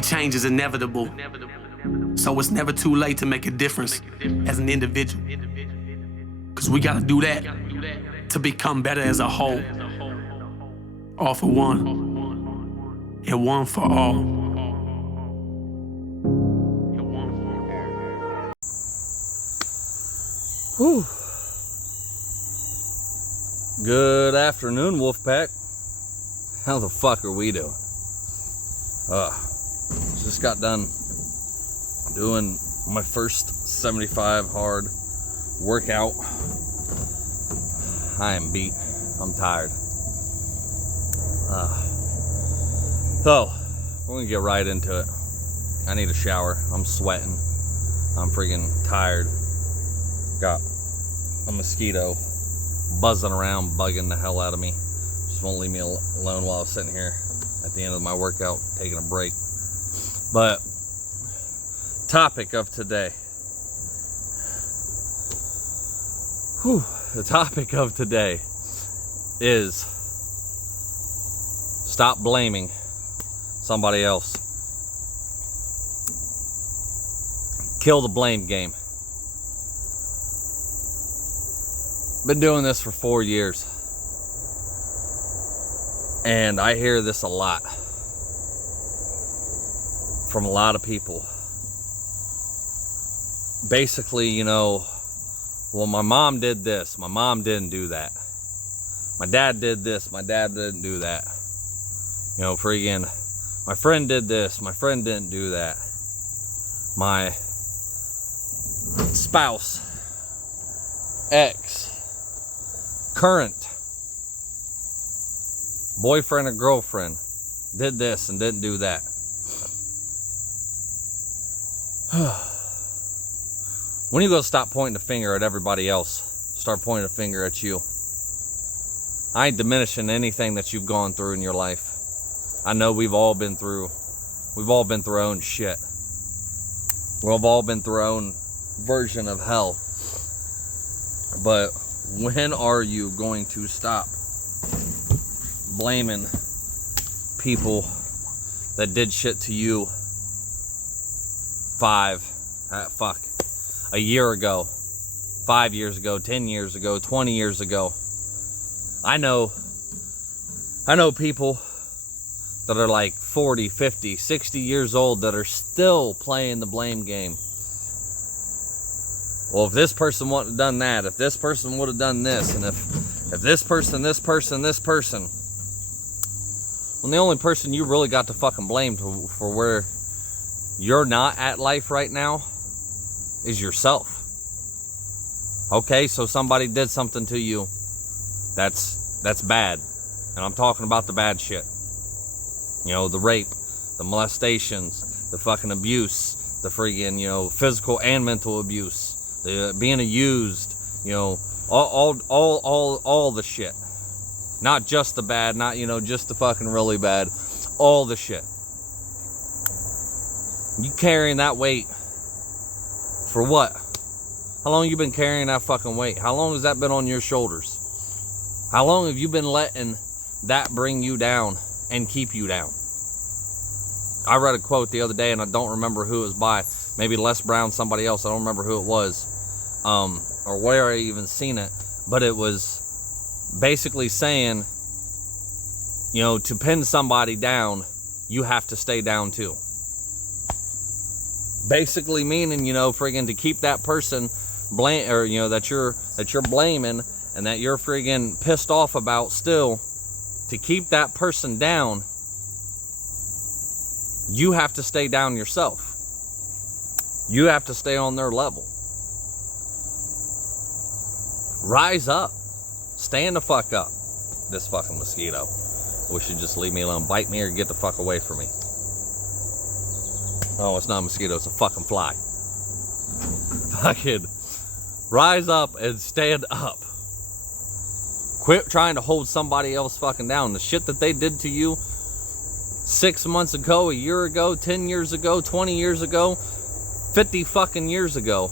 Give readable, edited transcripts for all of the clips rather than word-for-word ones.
Any change is inevitable, so it's never too late to make a difference as an individual. Cause we gotta do that to become better as a whole. All for one, and one for all. Whew. Good afternoon, Wolfpack. How the fuck are we doing? Just got done doing my first 75 hard workout. I am beat. I'm tired. So, we're gonna get right into it. I need a shower. I'm sweating. I'm freaking tired. Got a mosquito buzzing around, bugging the hell out of me. Just won't leave me alone while I was sitting here at the end of my workout, taking a break. But, topic of today. The topic of today is stop blaming somebody else. Kill the blame game. Been doing this for 4 years, and I hear this a lot from a lot of people. Basically, you know, well, my mom did this, my mom didn't do that. My dad did this, my dad didn't do that. You know, freaking, my friend did this, my friend didn't do that. My spouse, ex, current boyfriend or girlfriend did this and didn't do that. When are you gonna stop pointing the finger at everybody else? Start pointing a finger at you. I ain't diminishing anything that you've gone through in your life. I know we've all been through our own shit. We've all been through our own version of hell. But when are you going to stop blaming people that did shit to you a year ago, 5 years ago, 10 years ago, 20 years ago? I know people that are like 40, 50, 60 years old that are still playing the blame game. Well, if this person wouldn't have done that, if this person would have done this, and if this person, well, the only person you really got to fucking blame for where you're not at life right now is yourself. Okay, so somebody did something to you that's bad, and I'm talking about the bad shit. You know, the rape, the molestations, the fucking abuse, the freaking, you know, physical and mental abuse. The being abused, you know, all the shit. Not just the bad, not, you know, just the fucking really bad. All the shit. You carrying that weight for what? How long you been carrying that fucking weight? How long has that been on your shoulders? How long have you been letting that bring you down and keep you down? I read a quote the other day, and I don't remember who it was by. Maybe Les Brown, somebody else. I don't remember who it was, or where I even seen it. But it was basically saying, you know, to pin somebody down, you have to stay down too. Basically meaning, you know, friggin' to keep that person blame, or, you know, that you're blaming and that you're friggin' pissed off about still, to keep that person down, you have to stay down yourself. You have to stay on their level. Rise up. Stand the fuck up. This fucking mosquito. Wish you'd just leave me alone. Bite me or get the fuck away from me. Oh, it's not a mosquito. It's a fucking fly. Fucking rise up and stand up. Quit trying to hold somebody else fucking down. The shit that they did to you 6 months ago, a year ago, 10 years ago, 20 years ago, 50 fucking years ago,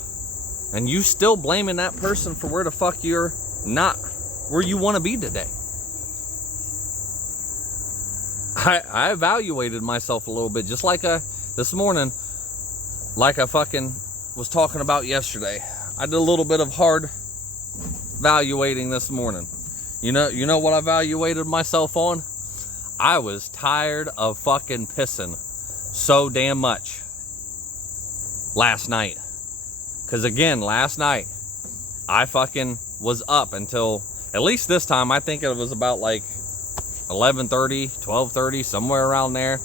and you still blaming that person for where the fuck you're not where you want to be today. I evaluated myself a little bit, just like this morning, like I fucking was talking about yesterday, I did a little bit of hard evaluating this morning. You know what I evaluated myself on? I was tired of fucking pissing so damn much last night. Because again, last night, I fucking was up until, at least this time, I think it was about like 11:30, 12:30, somewhere around there.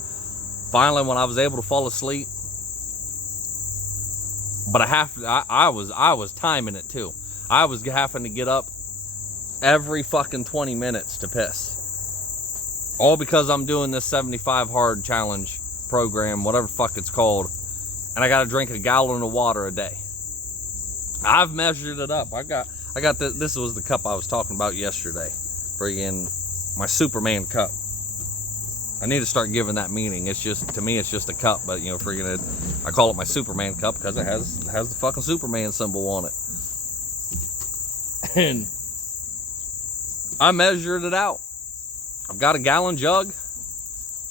Finally, when I was able to fall asleep. But I was timing it too. I was having to get up every fucking 20 minutes to piss. All because I'm doing this 75 hard challenge program, whatever the fuck it's called. And I gotta drink a gallon of water a day. I've measured it up. I got this was the cup I was talking about yesterday. Friggin' my Superman cup. I need to start giving that meaning. It's just, to me, it's just a cup, but friggin' I call it my Superman cup because it has the fucking Superman symbol on it. And I measured it out. I've got a gallon jug.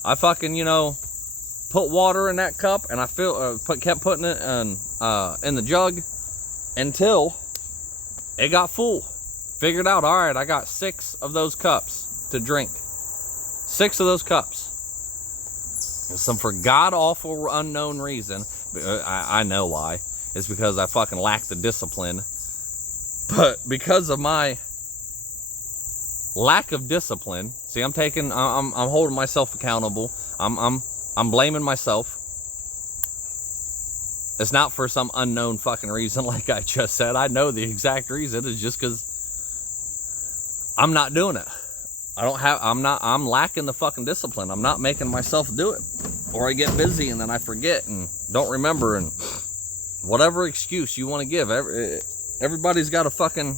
I fucking, put water in that cup, and I kept putting it in the jug until it got full. Figured out, all right, I got 6 of those cups to drink. 6 of those cups. And some for god-awful unknown reason, I know why. It's because I fucking lack the discipline. But because of my lack of discipline, see, I'm holding myself accountable. I'm blaming myself. It's not for some unknown fucking reason, like I just said. I know the exact reason. It's just because I'm not doing it. I'm lacking the fucking discipline. I'm not making myself do it. Or I get busy and then I forget and don't remember, and whatever excuse you want to give. Everybody's got a fucking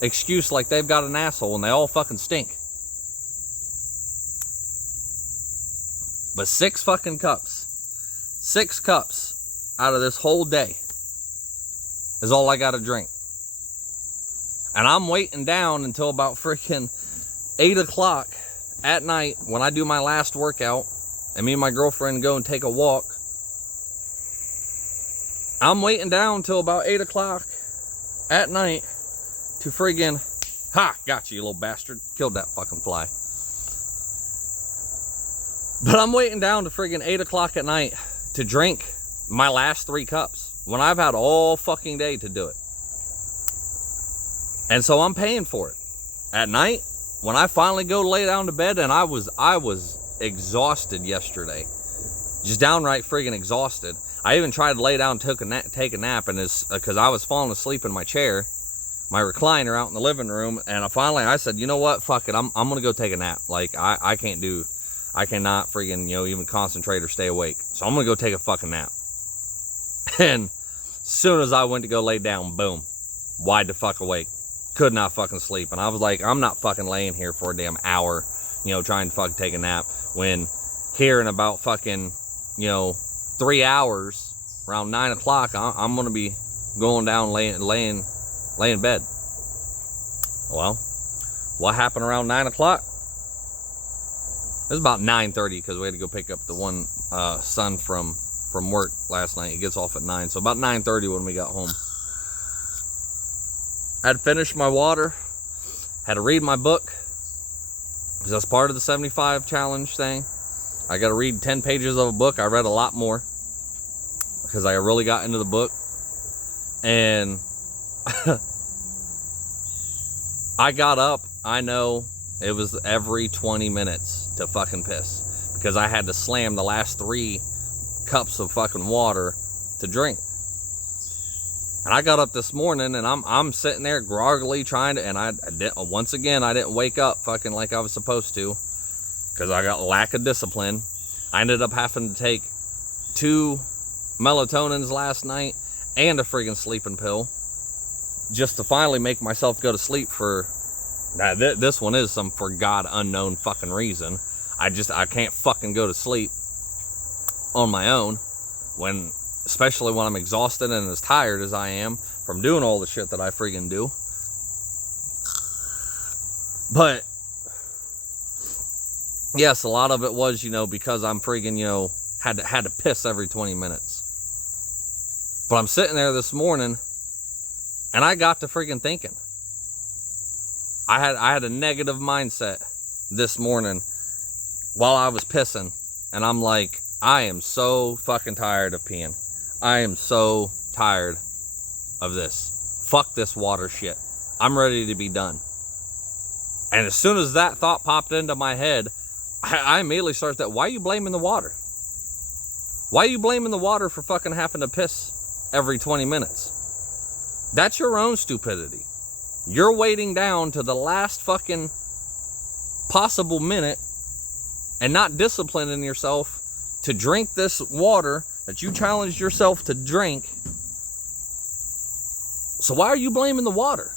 excuse like they've got an asshole and they all fucking stink. But 6 fucking cups. 6 cups out of this whole day is all I gotta drink. And I'm waiting down until about freaking 8 o'clock at night when I do my last workout and me and my girlfriend go and take a walk. I'm waiting down until about 8 o'clock at night to friggin', got you little bastard. Killed that fucking fly. But I'm waiting down to friggin' 8 o'clock at night to drink my last 3 cups when I've had all fucking day to do it. And so I'm paying for it. At night, when I finally go lay down to bed, and I was exhausted yesterday. Just downright friggin' exhausted. I even tried to lay down and take a nap, and it's because I was falling asleep in my chair, my recliner out in the living room, and I said, you know what, fuck it, I'm gonna go take a nap. Like, I cannot friggin', even concentrate or stay awake. So I'm gonna go take a fucking nap. And as soon as I went to go lay down, boom, wide the fuck awake. Could not fucking sleep. And I was like, I'm not fucking laying here for a damn hour, trying to fucking take a nap, when here in about fucking, 3 hours, around 9 o'clock, I'm gonna be going down laying in bed. Well, what happened around 9 o'clock? It was about 9:30 because we had to go pick up the one son from work last night. He gets off at 9, so about 9:30 when we got home. I had to finish my water, had to read my book, because that's part of the 75 challenge thing. I got to read 10 pages of a book. I read a lot more because I really got into the book. And I got up, I know it was every 20 minutes to fucking piss, because I had to slam the last 3 cups of fucking water to drink. And I got up this morning and I'm sitting there groggily trying to, and I didn't wake up fucking like I was supposed to, because I got lack of discipline. I ended up having to take 2 melatonins last night and a friggin' sleeping pill just to finally make myself go to sleep for, this one is some for God unknown fucking reason. I can't fucking go to sleep on my own, especially when I'm exhausted and as tired as I am from doing all the shit that I friggin' do. But yes, a lot of it was, because I'm friggin', had to piss every 20 minutes. But I'm sitting there this morning, and I got to freaking thinking. I had a negative mindset this morning while I was pissing, and I'm like, I am so fucking tired of peeing. I am so tired of this. Fuck this water shit. I'm ready to be done. And as soon as that thought popped into my head, I immediately started that, why are you blaming the water? Why are you blaming the water for fucking having to piss every 20 minutes? That's your own stupidity. You're waiting down to the last fucking possible minute and not disciplining yourself to drink this water that you challenged yourself to drink. So why are you blaming the water?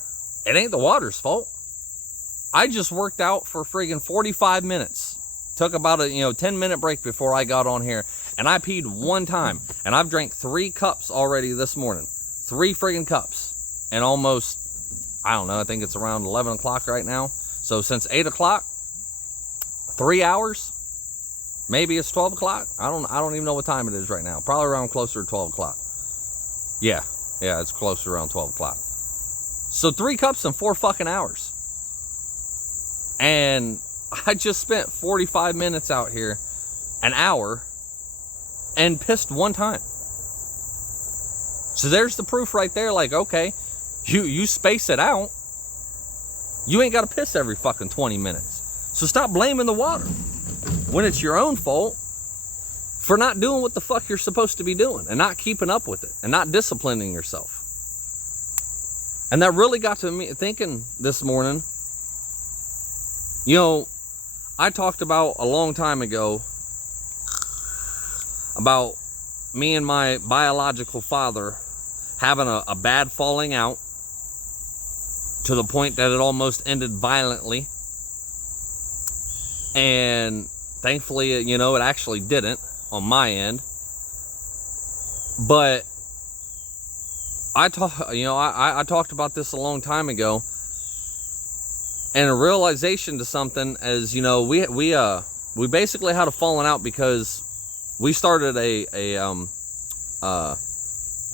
It ain't the water's fault. I just worked out for friggin' 45 minutes. Took about a 10-minute break before I got on here, and I peed one time, and I've drank 3 cups already this morning. 3 friggin' cups, and almost, I don't know, I think it's around 11 o'clock right now. So since 8 o'clock, 3 hours, maybe it's 12 o'clock. I don't even know what time it is right now. Probably around closer to 12 o'clock. Yeah, it's closer around 12 o'clock. So 3 cups in 4 fucking hours. And I just spent 45 minutes out here, an hour, and pissed one time. So there's the proof right there. Like, okay, you space it out. You ain't got to piss every fucking 20 minutes. So stop blaming the water when it's your own fault for not doing what the fuck you're supposed to be doing and not keeping up with it and not disciplining yourself. And that really got to me thinking this morning. I talked about a long time ago about me and my biological father having a bad falling out to the point that it almost ended violently. And thankfully, it actually didn't on my end. But I talked about this a long time ago. And a realization to something as, we basically had a falling out because we started a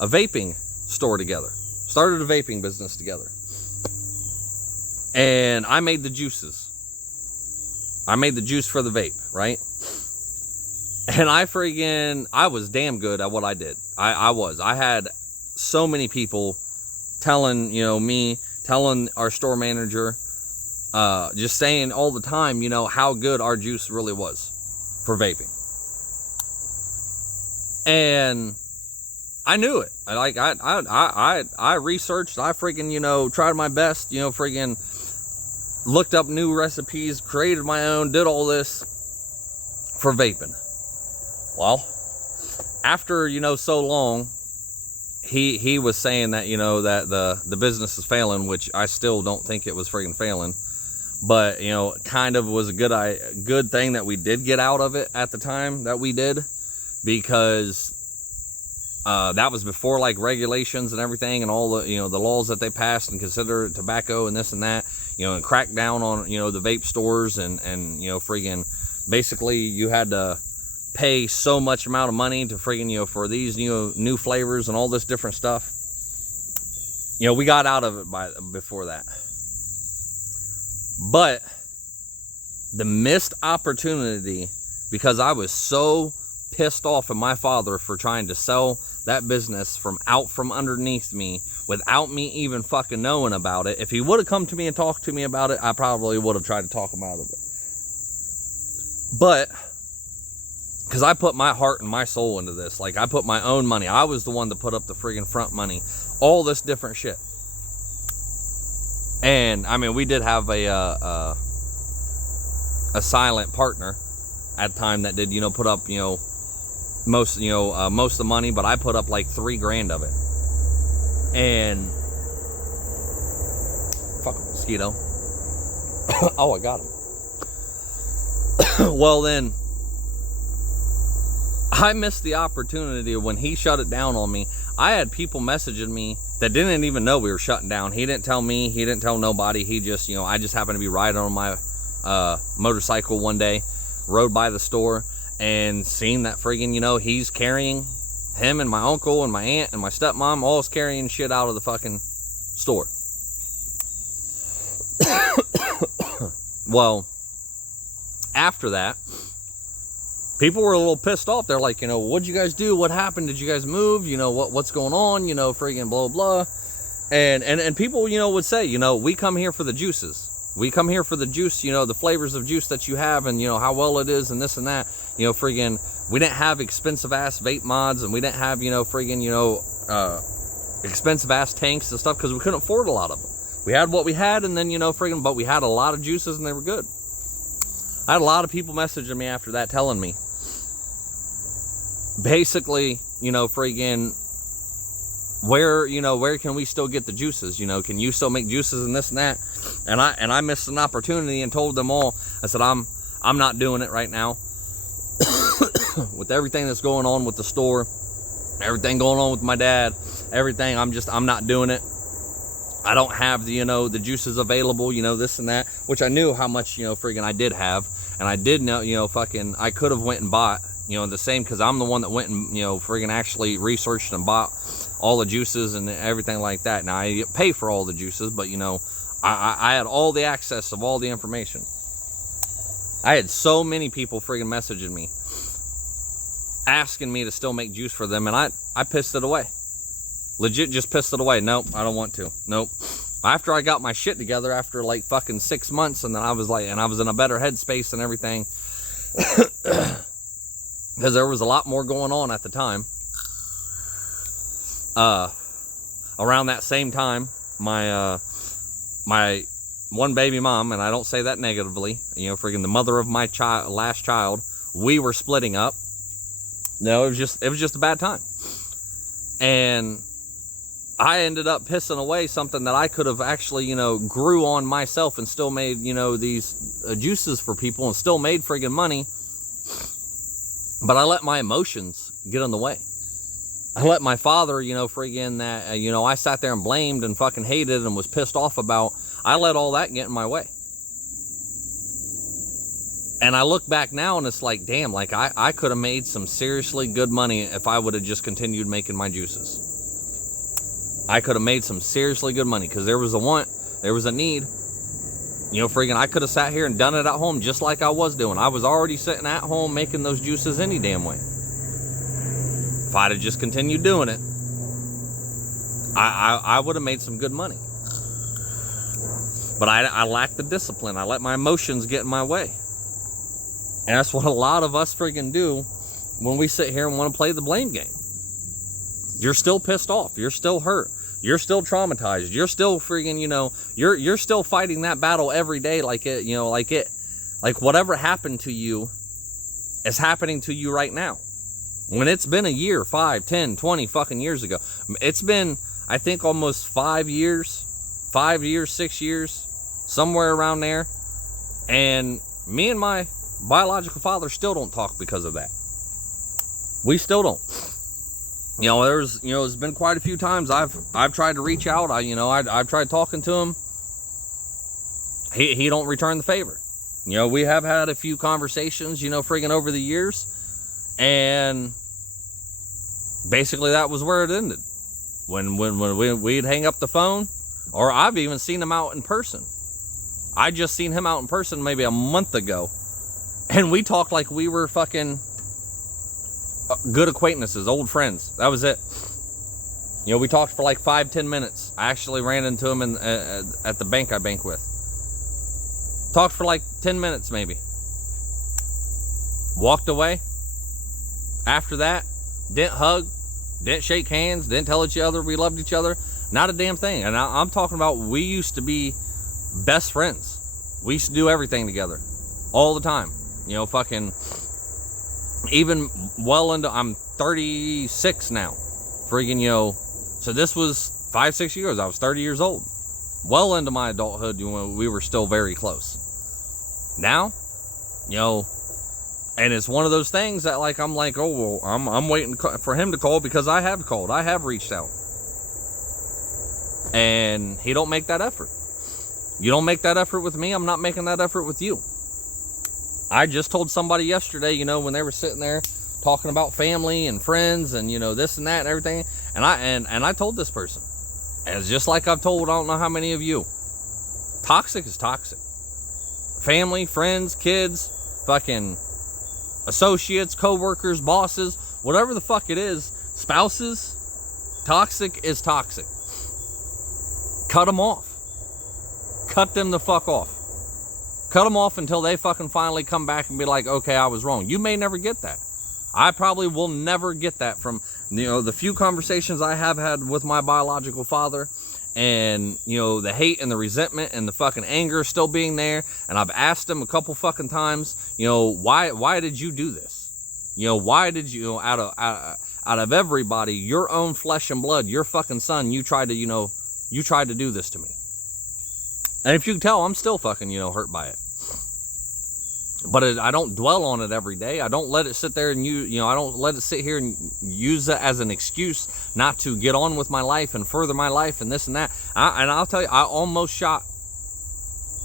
vaping store together. Started a vaping business together. And I made the juices. I made the juice for the vape, right? And I was damn good at what I did. I had so many people telling, telling our store manager, just saying all the time, how good our juice really was for vaping. And I knew it. I researched, I freaking, tried my best, freaking looked up new recipes, created my own, did all this for vaping. Well, after, so long, he was saying that, that the business is failing, which I still don't think it was freaking failing. But, kind of was a good thing that we did get out of it at the time that we did, because that was before like regulations and everything and all the, the laws that they passed and consider tobacco and this and that, and crack down on, the vape stores and freaking basically you had to pay so much amount of money to freaking, for these new flavors and all this different stuff. We got out of it before that. But the missed opportunity, because I was so pissed off at my father for trying to sell that business from underneath me without me even fucking knowing about it. If he would have come to me and talked to me about it, I probably would have tried to talk him out of it. But because I put my heart and my soul into this, like I put my own money. I was the one that put up the friggin' front money, all this different shit. And I mean, we did have a silent partner at the time that did, put up, most of the money, but I put up like $3,000 of it. And fuck a mosquito. Oh, I got him. Well, then I missed the opportunity when he shut it down on me. I had people messaging me that didn't even know we were shutting down. He didn't tell me. He didn't tell nobody. He just, I just happened to be riding on my motorcycle one day, rode by the store, and seeing that friggin', you know, he's carrying, him and my uncle and my aunt and my stepmom all is carrying shit out of the fucking store. Well, after that, people were a little pissed off. They're like, you know, what'd you guys do? What happened? Did you guys move? You know, what's going on? You know, friggin' blah, blah. And people, you know, would say, you know, we come here for the juices. We come here for the juice, you know, the flavors of juice that you have and, you know, how well it is and this and that. You know, friggin', we didn't have expensive ass vape mods and we didn't have, you know, friggin', you know, expensive ass tanks and stuff because we couldn't afford a lot of them. We had what we had and then, you know, friggin', but we had a lot of juices and they were good. I had a lot of people messaging me after that telling me, basically, you know, friggin', where can we still get the juices? You know, can you still make juices and this and that? And I missed an opportunity and told them all, I said, I'm not doing it right now. With everything that's going on with the store, everything going on with my dad, everything, I'm not doing it. I don't have the, you know, the juices available, you know, this and that, which I knew how much, you know, friggin' I did have. And I did know, you know, fucking, I could have went and bought, you know, the same, because I'm the one that went and, you know, friggin' actually researched and bought all the juices and everything like that. Now, I pay for all the juices, but, you know, I had all the access of all the information. I had so many people friggin' messaging me, asking me to still make juice for them, and I pissed it away. Legit just pissed it away. Nope, I don't want to. Nope. After I got my shit together, after like fucking 6 months, and then I was like, and I was in a better headspace and everything, because there was a lot more going on at the time. Around that same time, my one baby mom, and I don't say that negatively, you know, friggin' the mother of my last child, we were splitting up. No, it was just a bad time. And I ended up pissing away something that I could have actually, you know, grew on myself and still made, you know, these juices for people and still made friggin' money. But I let my emotions get in the way. I let my father, you know, friggin' that, you know, I sat there and blamed and fucking hated and was pissed off about. I let all that get in my way. And I look back now and it's like, damn, like I could have made some seriously good money if I would have just continued making my juices. I could have made some seriously good money because there was a want, there was a need. You know, friggin', I could have sat here and done it at home just like I was doing. I was already sitting at home making those juices any damn way. If I'd have just continued doing it, I would have made some good money. But I lacked the discipline. I let my emotions get in my way. And that's what a lot of us friggin' do when we sit here and want to play the blame game. You're still pissed off. You're still hurt. You're still traumatized. You're still friggin', you know, you're still fighting that battle every day like it, you know, like whatever happened to you is happening to you right now. When it's been a year, 5, 10, 20 fucking years ago. It's been, I think, almost 5 years, 6 years, somewhere around there. And me and my biological father still don't talk because of that. We still don't. You know, there's been quite a few times I've tried to reach out. I've tried talking to him. He don't return the favor. You know, we have had a few conversations, you know, friggin' over the years, and basically that was where it ended. When we'd hang up the phone, or I've even seen him out in person. I just seen him out in person maybe a month ago, and we talked like we were fucking good acquaintances, old friends. That was it. You know, we talked for like 5-10 minutes. I actually ran into him at the bank I bank with. Talked for like 10 minutes maybe. Walked away. After that, didn't hug, didn't shake hands, didn't tell each other we loved each other. Not a damn thing. And I'm talking about, we used to be best friends. We used to do everything together all the time. You know, fucking even well into, I'm 36 now. Friggin', you know, so this was 5-6 years. I was 30 years old. Well into my adulthood, you know, we were still very close. Now, you know, and it's one of those things that, like, I'm like, oh, well, I'm waiting for him to call because I have called. I have reached out. And he don't make that effort. You don't make that effort with me, I'm not making that effort with you. I just told somebody yesterday, you know, when they were sitting there talking about family and friends and, you know, this and that and everything. And I told this person, and it's just like I've told, I don't know how many of you, toxic is toxic. Family, friends, kids, fucking associates, co-workers, bosses, whatever the fuck it is, spouses, toxic is toxic. Cut them off. Cut them the fuck off. Cut them off until they fucking finally come back and be like, okay, I was wrong. You may never get that. I probably will never get that from, you know, the few conversations I have had with my biological father, and, you know, the hate and the resentment and the fucking anger still being there. And I've asked him a couple fucking times, you know, why did you do this? You know, why did you, out of everybody, your own flesh and blood, your fucking son, you tried to do this to me. And if you can tell, I'm still fucking, you know, hurt by it. But I don't dwell on it every day. I don't let it sit there and I don't let it sit here and use it as an excuse not to get on with my life and further my life and this and that. And I'll tell you, I almost shot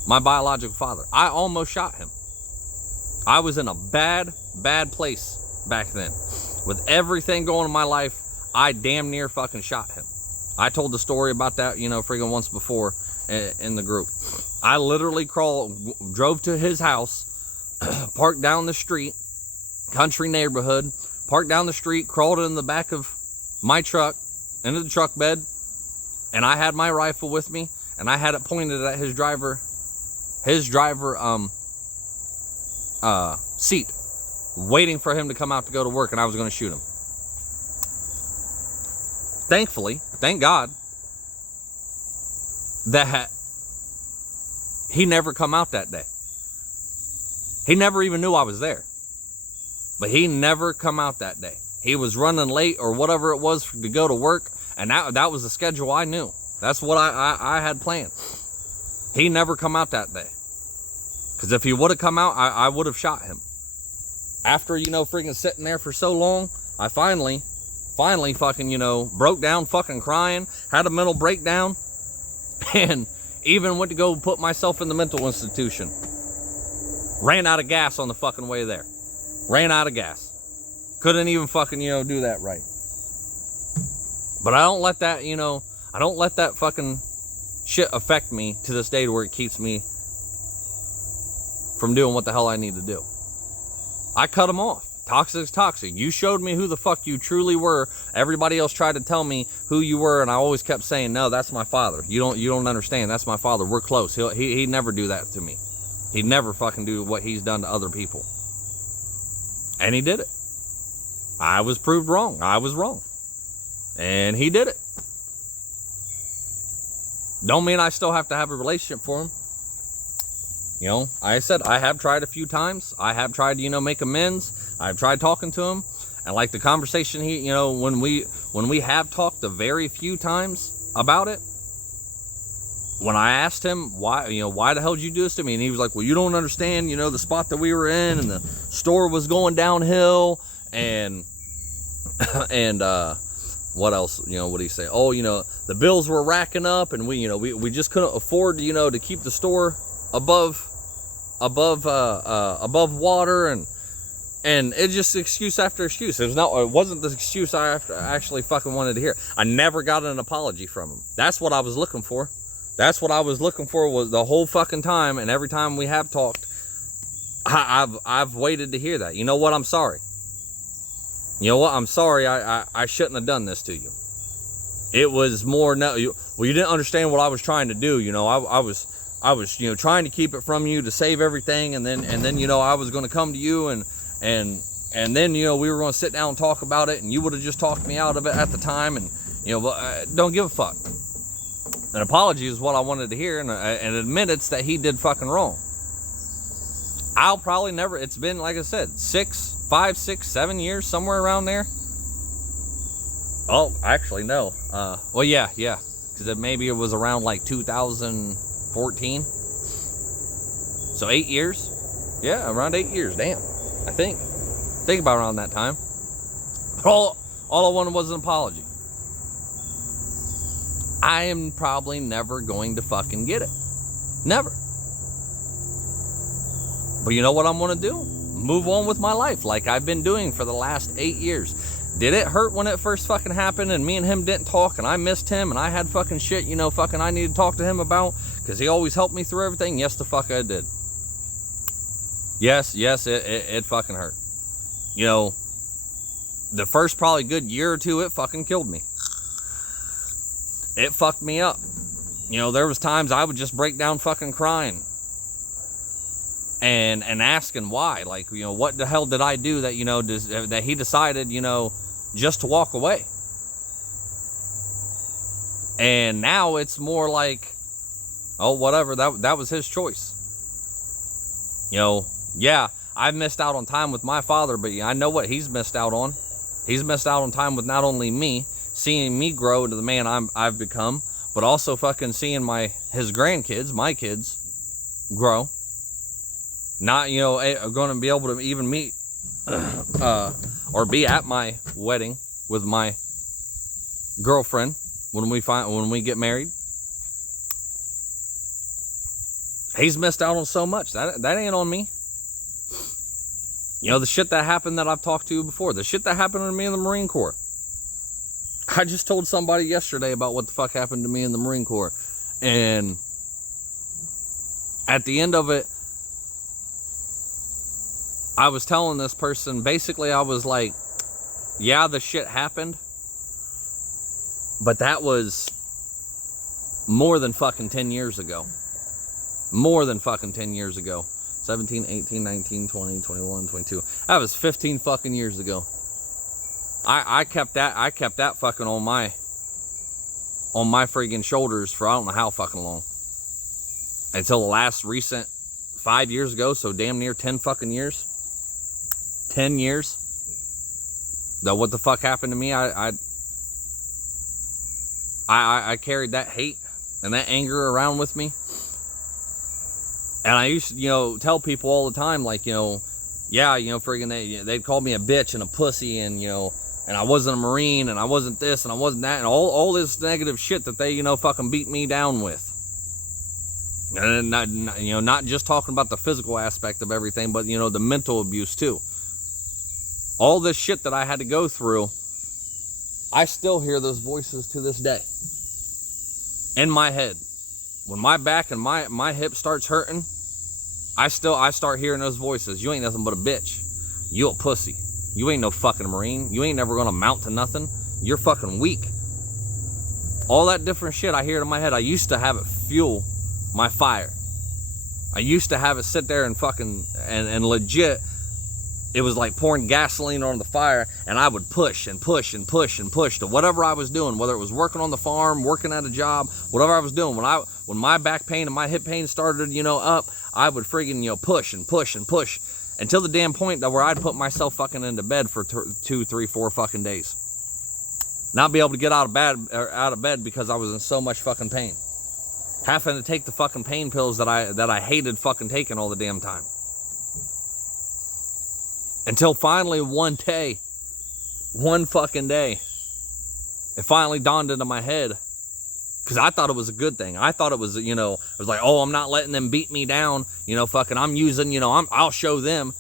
my biological father. I almost shot him. I was in a bad place back then. With everything going in my life, I damn near fucking shot him. I told the story about that, you know, friggin' once before in the group. I literally drove to his house, parked down the street, country neighborhood, parked down the street, crawled in the back of my truck, into the truck bed, and I had my rifle with me, and I had it pointed at his driver seat, waiting for him to come out to go to work, and I was going to shoot him. Thankfully, thank God, that he never come out that day. He never even knew I was there. But he never come out that day. He was running late or whatever it was to go to work, and that was the schedule I knew. That's what I had planned. He never come out that day. Because if he would have come out, I would have shot him. After, you know, freaking sitting there for so long, I finally fucking, you know, broke down fucking crying, had a mental breakdown, and even went to go put myself in the mental institution. Ran out of gas on the fucking way there. Ran out of gas. Couldn't even fucking, you know, do that right. But I don't let that, you know, I don't let that fucking shit affect me to this day to where it keeps me from doing what the hell I need to do. I cut them off. Toxic is toxic. You showed me who the fuck you truly were. Everybody else tried to tell me who you were, and I always kept saying, no, that's my father. You don't understand. That's my father. We're close. He'd never do that to me. He'd never fucking do what he's done to other people. And he did it. I was proved wrong. I was wrong. And he did it. Don't mean I still have to have a relationship for him. You know, I said, I have tried a few times. I have tried to, you know, make amends. I've tried talking to him. And like the conversation you know, when we have talked a very few times about it, when I asked him why the hell did you do this to me? And he was like, well, you don't understand, you know, the spot that we were in, and the store was going downhill, and what else, you know, what did he say? Oh, you know, the bills were racking up, and we just couldn't afford, you know, to keep the store above water, and it's just excuse after excuse. It wasn't the excuse I actually fucking wanted to hear. I never got an apology from him. That's what I was looking for. That's what I was looking for, was the whole fucking time, and every time we have talked, I've waited to hear that. You know what? I'm sorry. You know what? I'm sorry. I shouldn't have done this to you. It was more, you didn't understand what I was trying to do. You know, I was, you know, trying to keep it from you to save everything, and then, you know, I was going to come to you, and then, you know, we were going to sit down and talk about it, and you would have just talked me out of it at the time, and, you know, but don't give a fuck. An apology is what I wanted to hear, and admit it's that he did fucking wrong. I'll probably never, it's been, like I said, 5, 6, 7 years, somewhere around there. Oh, actually, no. Well, yeah, because maybe it was around like 2014. So 8 years? Yeah, around 8 years, damn. I think about around that time. All I wanted was an apology. I am probably never going to fucking get it. Never. But you know what I'm going to do? Move on with my life like I've been doing for the last 8 years. Did it hurt when it first fucking happened and me and him didn't talk and I missed him and I had fucking shit, fucking I needed to talk to him about because he always helped me through everything? Yes, the fuck I did. Yes, it fucking hurt. The first probably good year or two, it fucking killed me. It fucked me up. There was times I would just break down fucking crying. And asking why, like, what the hell did I do that, that he decided, just to walk away. And now it's more like, oh, whatever, that was his choice. Yeah, I've missed out on time with my father, but I know what he's missed out on. He's missed out on time with not only me, seeing me grow into the man I've become, but also fucking seeing his grandkids, my kids, grow. Not, going to be able to even meet or be at my wedding with my girlfriend when we get married. He's missed out on so much. That ain't on me. The shit that happened that I've talked to you before, the shit that happened to me in the Marine Corps. I just told somebody yesterday about what the fuck happened to me in the Marine Corps. And at the end of it, I was telling this person, basically I was like, yeah, the shit happened, but that was more than fucking 10 years ago. More than fucking 10 years ago. 17, 18, 19, 20, 21, 22. That was 15 fucking years ago. I kept that fucking on my friggin' shoulders for I don't know how fucking long. Until the last recent 5 years ago, so damn near 10 fucking years. 10 years. Though what the fuck happened to me, I carried that hate and that anger around with me. And I used to, tell people all the time, like, friggin' they'd call me a bitch and a pussy and, and I wasn't a Marine and I wasn't this and I wasn't that and all this negative shit that they, fucking beat me down with. And not just talking about the physical aspect of everything, but, the mental abuse too. All this shit that I had to go through, I still hear those voices to this day. In my head. When my back and my hip starts hurting, I start hearing those voices. You ain't nothing but a bitch. You a pussy. You ain't no fucking Marine. You ain't never gonna amount to nothing. You're fucking weak. All that different shit I hear in my head, I used to have it fuel my fire. I used to have it sit there and fucking, and legit, it was like pouring gasoline on the fire, and I would push and push and push and push to whatever I was doing, whether it was working on the farm, working at a job, whatever I was doing. When my back pain and my hip pain started, up, I would friggin', push and push and push until the damn point that where I'd put myself fucking into bed for 2, 3, 4 fucking days. Not be able to get out of bed because I was in so much fucking pain. Having to take the fucking pain pills that I hated fucking taking all the damn time. Until finally one fucking day, it finally dawned into my head. Because I thought it was a good thing. I thought it was, it was like, oh, I'm not letting them beat me down. Fucking I'm using, I'll show them.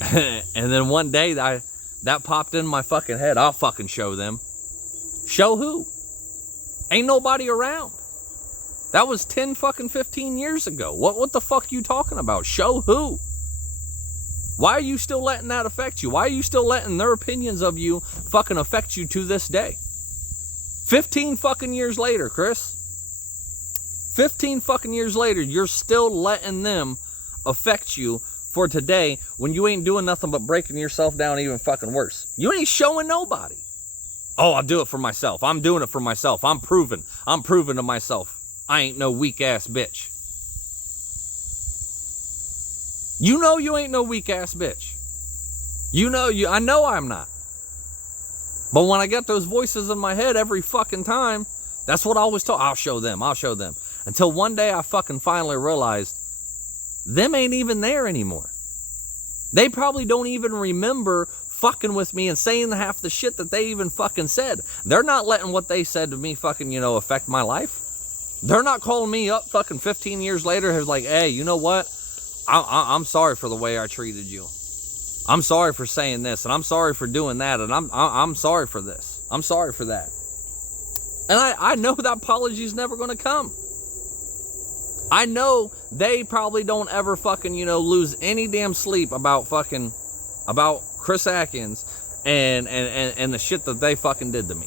And then one day that popped in my fucking head. I'll fucking show them. Show who? Ain't nobody around. That was 10 fucking 15 years ago. What the fuck you talking about? Show who? Why are you still letting that affect you? Why are you still letting their opinions of you fucking affect you to this day? 15 fucking years later, Chris. 15 fucking years later, you're still letting them affect you for today when you ain't doing nothing but breaking yourself down even fucking worse. You ain't showing nobody. Oh, I'll do it for myself. I'm doing it for myself. I'm proving to myself I ain't no weak ass bitch. You know you ain't no weak ass bitch. I know I'm not. But when I get those voices in my head every fucking time, that's what I always tell. I'll show them. Until one day I fucking finally realized them ain't even there anymore. They probably don't even remember fucking with me and saying half the shit that they even fucking said. They're not letting what they said to me fucking, affect my life. They're not calling me up fucking 15 years later who's like, hey, you know what? I'm sorry for the way I treated you. I'm sorry for saying this, and I'm sorry for doing that, and I'm sorry for this. I'm sorry for that. And I know that apology's never going to come. I know they probably don't ever fucking, lose any damn sleep about Chris Atkins and the shit that they fucking did to me.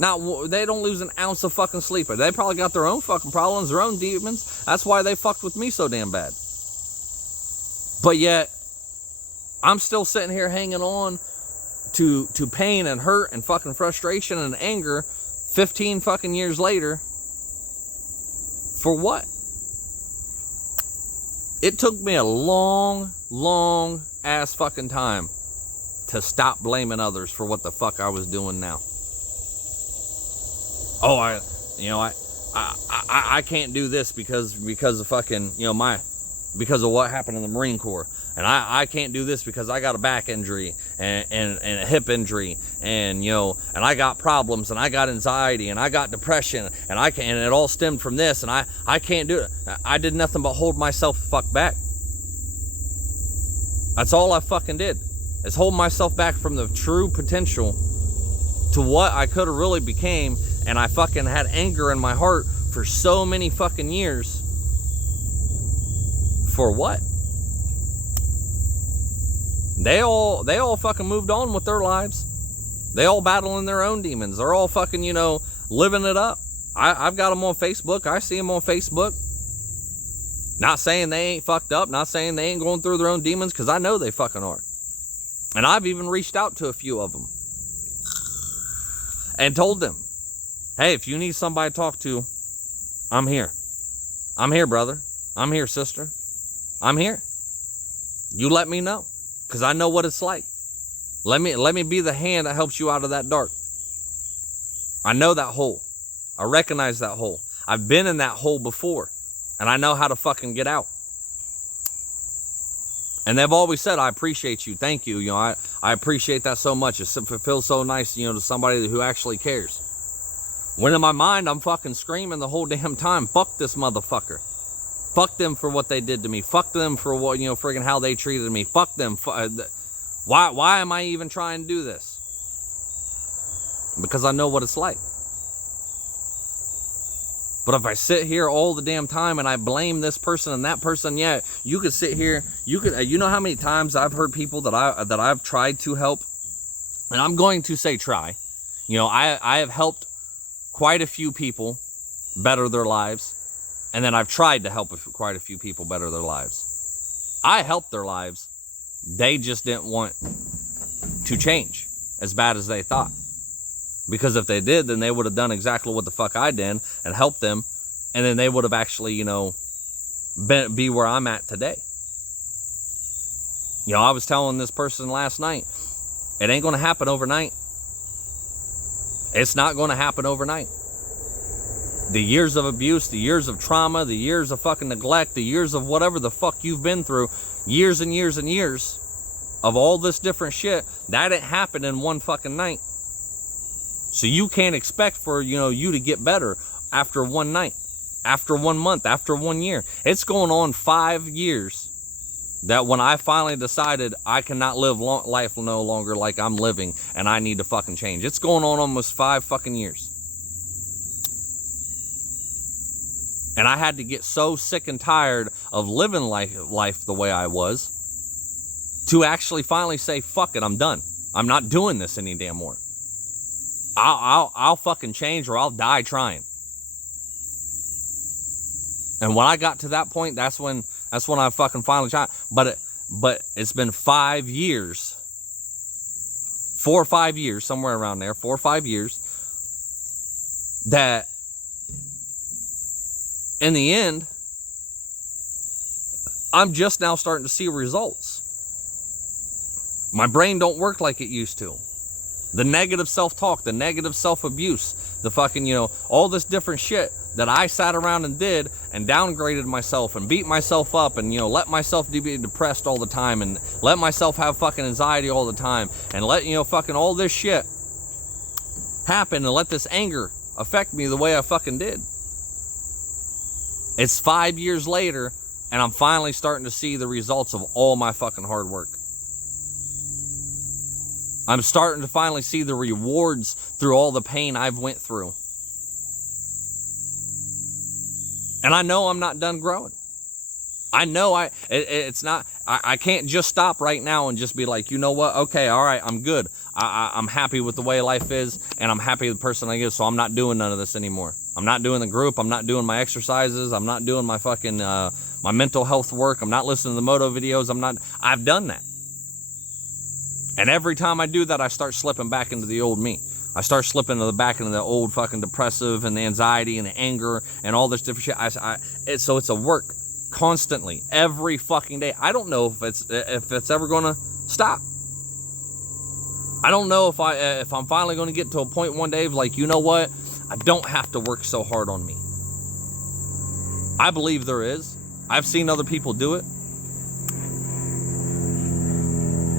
Now, they don't lose an ounce of fucking sleep. They probably got their own fucking problems, their own demons. That's why they fucked with me so damn bad. But yet, I'm still sitting here hanging on to pain and hurt and fucking frustration and anger 15 fucking years later. For what? It took me a long ass fucking time to stop blaming others for what the fuck I was doing now. Oh, I can't do this because of fucking, because of what happened in the Marine Corps. And I can't do this because I got a back injury and a hip injury and I got problems and I got anxiety and I got depression and it all stemmed from this and I can't do it. I did nothing but hold myself the fuck back. That's all I fucking did, is hold myself back from the true potential to what I could have really became. And I fucking had anger in my heart for so many fucking years. For what? They all fucking moved on with their lives. They all battling their own demons. They're all fucking, living it up. I've got them on Facebook. I see them on Facebook. Not saying they ain't fucked up. Not saying they ain't going through their own demons, because I know they fucking are. And I've even reached out to a few of them and told them, hey, if you need somebody to talk to, I'm here. I'm here, brother. I'm here, sister. I'm here. You let me know, because I know what it's like. Let me be the hand that helps you out of that dark. I know that hole. I recognize that hole. I've been in that hole before, and I know how to fucking get out. And they've always said, I appreciate you. Thank you. I appreciate that so much. It feels so nice, to somebody who actually cares. When in my mind, I'm fucking screaming the whole damn time, fuck this motherfucker. Fuck them for what they did to me. Fuck them for what, friggin' how they treated me. Fuck them. Why am I even trying to do this? Because I know what it's like. But if I sit here all the damn time and I blame this person and that person, yeah, you could sit here, you know how many times I've heard people that I've tried to help, and I'm going to say try. I have helped quite a few people better their lives, and then I've tried to help quite a few people better their lives. I helped their lives. They just didn't want to change as bad as they thought. Because if they did, then they would have done exactly what the fuck I did and helped them, and then they would have actually, be where I'm at today. I was telling this person last night, it ain't going to happen overnight. It's not going to happen overnight. The years of abuse, the years of trauma, the years of fucking neglect, the years of whatever the fuck you've been through, years and years and years of all this different shit, that didn't happen in one fucking night. So you can't expect for, you to get better after one night, after 1 month, after 1 year. It's going on 5 years that when I finally decided I cannot live life no longer like I'm living and I need to fucking change. It's going on almost 5 fucking years. And I had to get so sick and tired of living life the way I was to actually finally say, fuck it, I'm done. I'm not doing this any damn more. I'll fucking change or I'll die trying. And when I got to that point, that's when I fucking finally tried. But it's been 5 years, 4 or 5 years, somewhere around there, 4 or 5 years, that in the end, I'm just now starting to see results. My brain don't work like it used to. The negative self-talk, the negative self-abuse, the fucking, all this different shit that I sat around and did and downgraded myself and beat myself up and, let myself be depressed all the time and let myself have fucking anxiety all the time and let, fucking all this shit happen and let this anger affect me the way I fucking did. It's 5 years later And I'm finally starting to see the results of all my fucking hard work. I'm starting to finally see the rewards through all the pain I've went through. And I know I'm not done growing. I know I can't just stop right now and just be like, you know what? Okay, all right, I'm good. I'm happy with the way life is, and I'm happy with the person I am, so I'm not doing none of this anymore. I'm not doing the group. I'm not doing my exercises. I'm not doing my fucking, my mental health work. I'm not listening to the moto videos. I've done that. And every time I do that, I start slipping back into the old me. I start slipping back into the old fucking depressive and the anxiety and the anger and all this different shit. So it's a work constantly, every fucking day. I don't know if it's ever gonna stop. I don't know if I'm finally gonna get to a point one day of like, you know what? I don't have to work so hard on me. I believe there is. I've seen other people do it.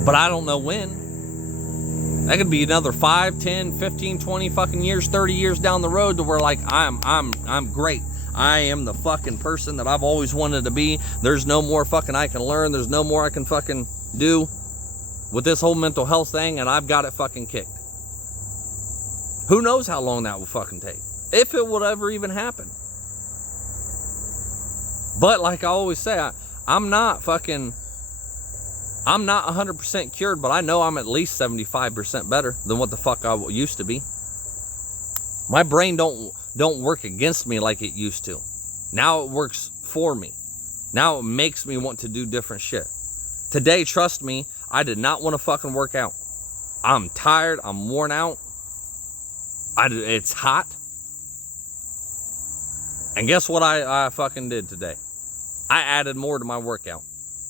But I don't know when. That could be another 5, 10, 15, 20 fucking years, 30 years down the road to where like I'm great. I am the fucking person that I've always wanted to be. There's no more fucking I can learn. There's no more I can fucking do with this whole mental health thing, and I've got it fucking kicked. Who knows how long that will fucking take? If it would ever even happen. But like I always say, I'm not 100% cured, but I know I'm at least 75% better than what the fuck I used to be. My brain don't work against me like it used to. Now it works for me. Now it makes me want to do different shit. Today, trust me, I did not want to fucking work out. I'm tired. I'm worn out. It's hot. And guess what I fucking did today? I added more to my workout.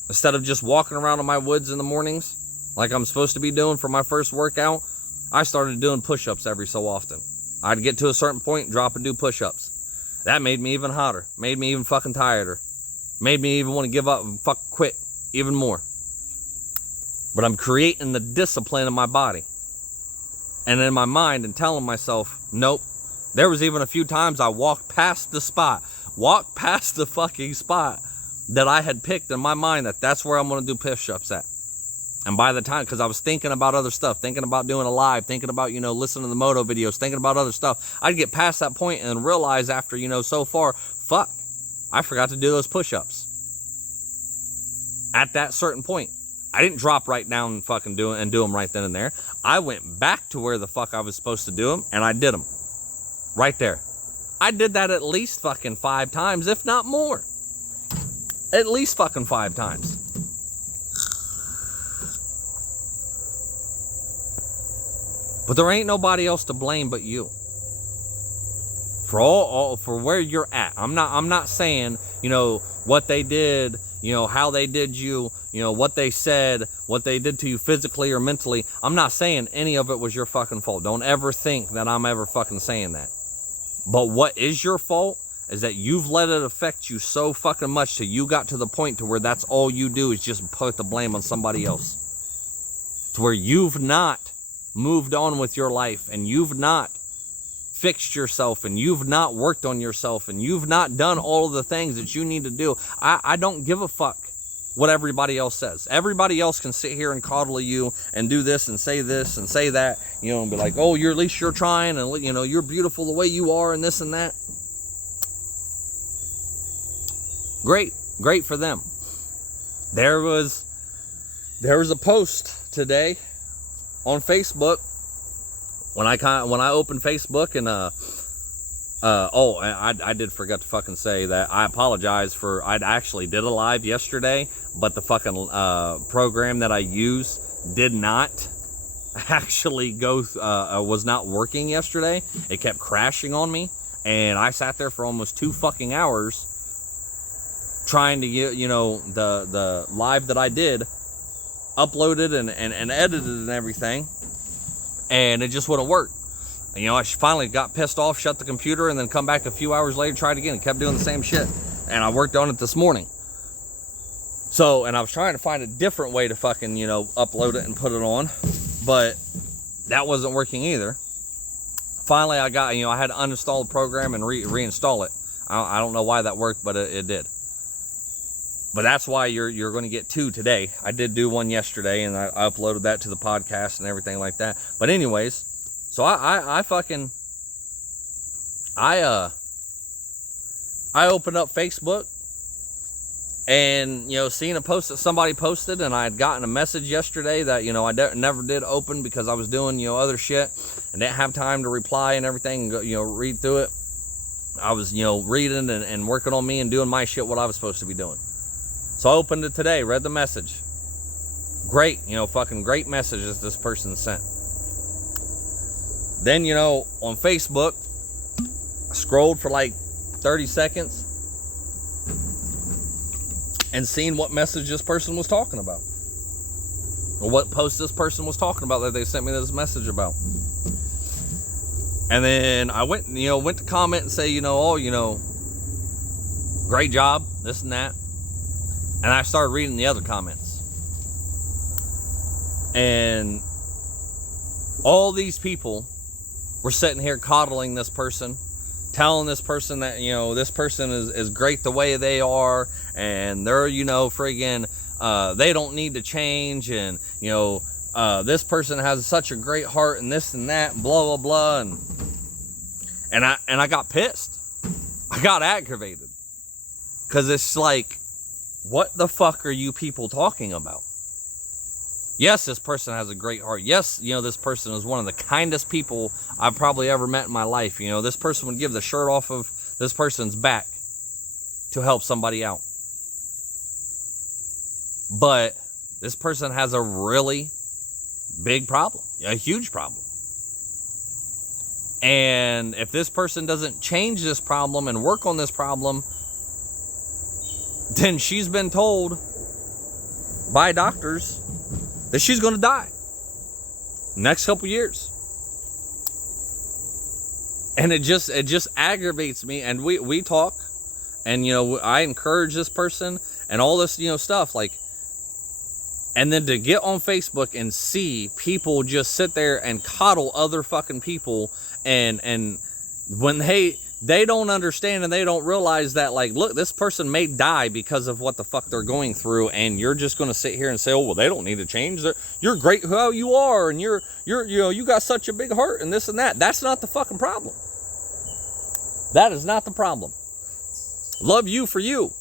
Instead of just walking around in my woods in the mornings, like I'm supposed to be doing for my first workout, I started doing push-ups every so often. I'd get to a certain point, drop and do push-ups. That made me even hotter. Made me even fucking tireder. Made me even want to give up and fuck quit even more. But I'm creating the discipline in my body and in my mind and telling myself, nope. There was even a few times I walked past the fucking spot that I had picked in my mind that's where I'm going to do push-ups at. And by the time, because I was thinking about other stuff, thinking about doing a live, thinking about, listening to the moto videos, thinking about other stuff, I'd get past that point and realize after, so far, fuck, I forgot to do those push-ups. At that certain point. I didn't drop right down and fucking do them right then and there. I went back to where the fuck I was supposed to do them, and I did them. Right there. I did that at least fucking 5 times, if not more. At least fucking 5 times. But there ain't nobody else to blame but you. For where you're at. I'm not saying, what they did, how they did you, what they said, what they did to you physically or mentally. I'm not saying any of it was your fucking fault. Don't ever think that I'm ever fucking saying that. But what is your fault is that you've let it affect you so fucking much till you got to the point to where that's all you do is just put the blame on somebody else. To where you've not moved on with your life and you've not fixed yourself and you've not worked on yourself and you've not done all of the things that you need to do. I don't give a fuck what everybody else says. Everybody else can sit here and coddle you and do this and say that, and be like, oh, at least you're trying, and you're beautiful the way you are and this and that. Great for them. There was a post today on Facebook when I opened Facebook and I did forget to fucking say that I apologize for I actually did a live yesterday, but the fucking program that I use did not actually go was not working yesterday. It kept crashing on me, and I sat there for almost 2 fucking hours trying to get the live that I did uploaded and edited and everything, and it just wouldn't work. And, I finally got pissed off, shut the computer, and then come back a few hours later, tried again, and kept doing the same shit. And I worked on it this morning. So, and I was trying to find a different way to fucking, upload it and put it on, but that wasn't working either. Finally, I got, I had to uninstall the program and reinstall it. I don't know why that worked, but it did. But that's why you're going to get 2 today. I did do one yesterday, and I uploaded that to the podcast and everything like that. But anyways, so I opened up Facebook, and seeing a post that somebody posted, and I had gotten a message yesterday that I never did open because I was doing other shit and didn't have time to reply and everything, and read through it. I was reading and working on me and doing my shit, what I was supposed to be doing. So I opened it today, read the message. Great, fucking great messages this person sent. Then, on Facebook, I scrolled for like 30 seconds and seen what message this person was talking about. Or what post this person was talking about that they sent me this message about. And then I went to comment and say, great job, this and that. And I started reading the other comments. And all these people were sitting here coddling this person, telling this person that, this person is great the way they are, and they're, friggin', they don't need to change, and, this person has such a great heart, and this and that, and blah, blah, blah, and I got pissed. I got aggravated. Because it's like, what the fuck are you people talking about? Yes, this person has a great heart. Yes, this person is one of the kindest people I've probably ever met in my life. This person would give the shirt off of this person's back to help somebody out. But this person has a really big problem, a huge problem. And if this person doesn't change this problem and work on this problem, then she's been told by doctors that she's going to die next couple years. And it just aggravates me. And we talk, and I encourage this person and all this stuff, like, and then to get on Facebook and see people just sit there and coddle other fucking people, and when they don't understand and they don't realize that, like, look, this person may die because of what the fuck they're going through, and you're just going to sit here and say, oh, well, they don't need to change. You're great how you are, and you got such a big heart, and this and that. That's not the fucking problem. That is not the problem. Love you for you.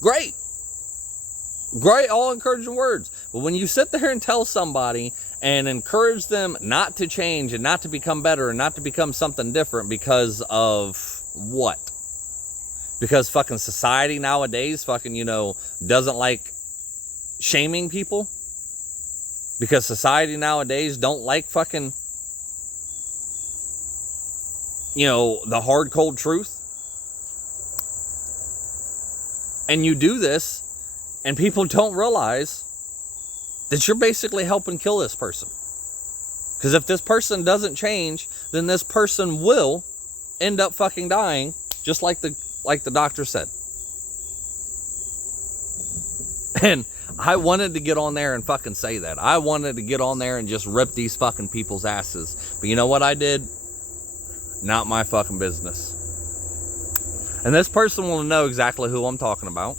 Great, all encouraging words. But when you sit there and tell somebody and encourage them not to change and not to become better and not to become something different because of what? Because fucking society nowadays fucking, doesn't like shaming people? Because society nowadays don't like fucking, the hard, cold truth? And you do this, and people don't realize that you're basically helping kill this person. Because if this person doesn't change, then this person will end up fucking dying, just like the doctor said. And I wanted to get on there and fucking say that. I wanted to get on there and just rip these fucking people's asses. But you know what I did? Not my fucking business. And this person will know exactly who I'm talking about.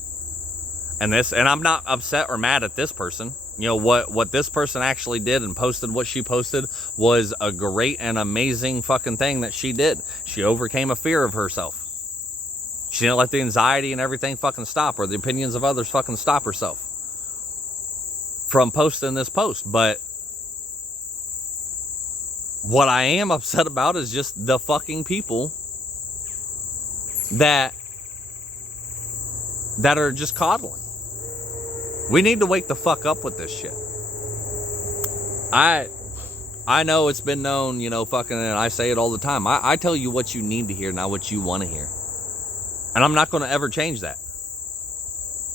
And I'm not upset or mad at this person. What this person actually did and posted what she posted was a great and amazing fucking thing that she did. She overcame a fear of herself. She didn't let the anxiety and everything fucking stop her, the opinions of others fucking stop herself from posting this post. But what I am upset about is just the fucking people that are just coddling. We need to wake the fuck up with this shit. I know it's been known, fucking, and I say it all the time. I tell you what you need to hear, not what you want to hear. And I'm not going to ever change that.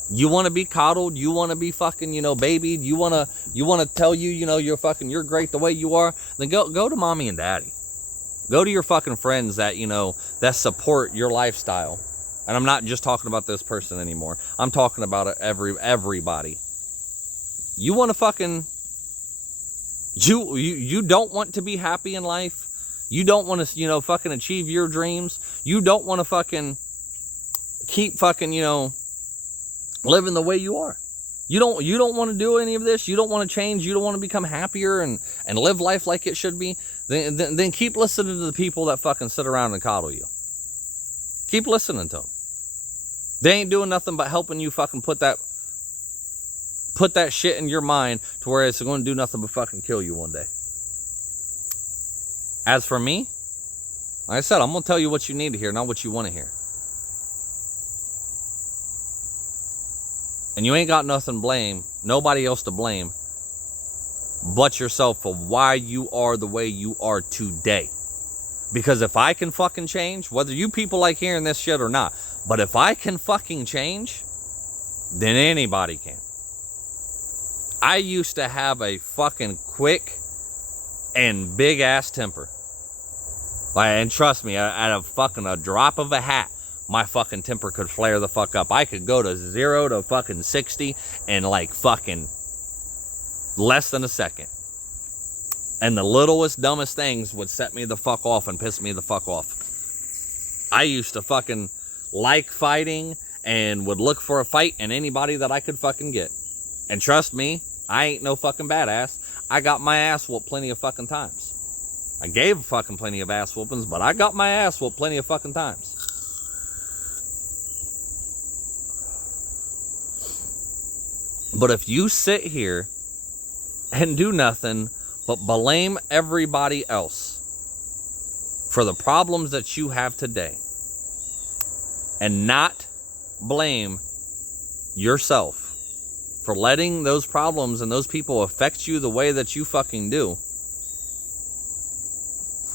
You want to be coddled, you want to be fucking, babied, you want to tell you're great the way you are, then go to mommy and daddy. Go to your fucking friends that, that support your lifestyle. And I'm not just talking about this person anymore. I'm talking about everybody. You want to fucking... You don't want to be happy in life. You don't want to, fucking achieve your dreams. You don't want to fucking keep fucking, living the way you are. You don't want to do any of this. You don't want to change. You don't want to become happier and live life like it should be. Then keep listening to the people that fucking sit around and coddle you. Keep listening to them. They ain't doing nothing but helping you fucking put that shit in your mind to where it's going to do nothing but fucking kill you one day. As for me, like I said, I'm going to tell you what you need to hear, not what you want to hear. And you ain't got nobody else to blame but yourself for why you are the way you are today. Because if I can fucking change, whether you people like hearing this shit or not, but if I can fucking change, then anybody can. I used to have a fucking quick and big ass temper. And trust me, at a drop of a hat, my fucking temper could flare the fuck up. I could go to 0 to fucking 60 in like fucking less than a second. And the littlest, dumbest things would set me the fuck off and piss me the fuck off. I used to fucking like fighting and would look for a fight in anybody that I could fucking get. And trust me, I ain't no fucking badass. I got my ass whooped plenty of fucking times. I gave fucking plenty of ass whoopings, but I got my ass whooped plenty of fucking times. But if you sit here and do nothing but blame everybody else for the problems that you have today and not blame yourself for letting those problems and those people affect you the way that you fucking do,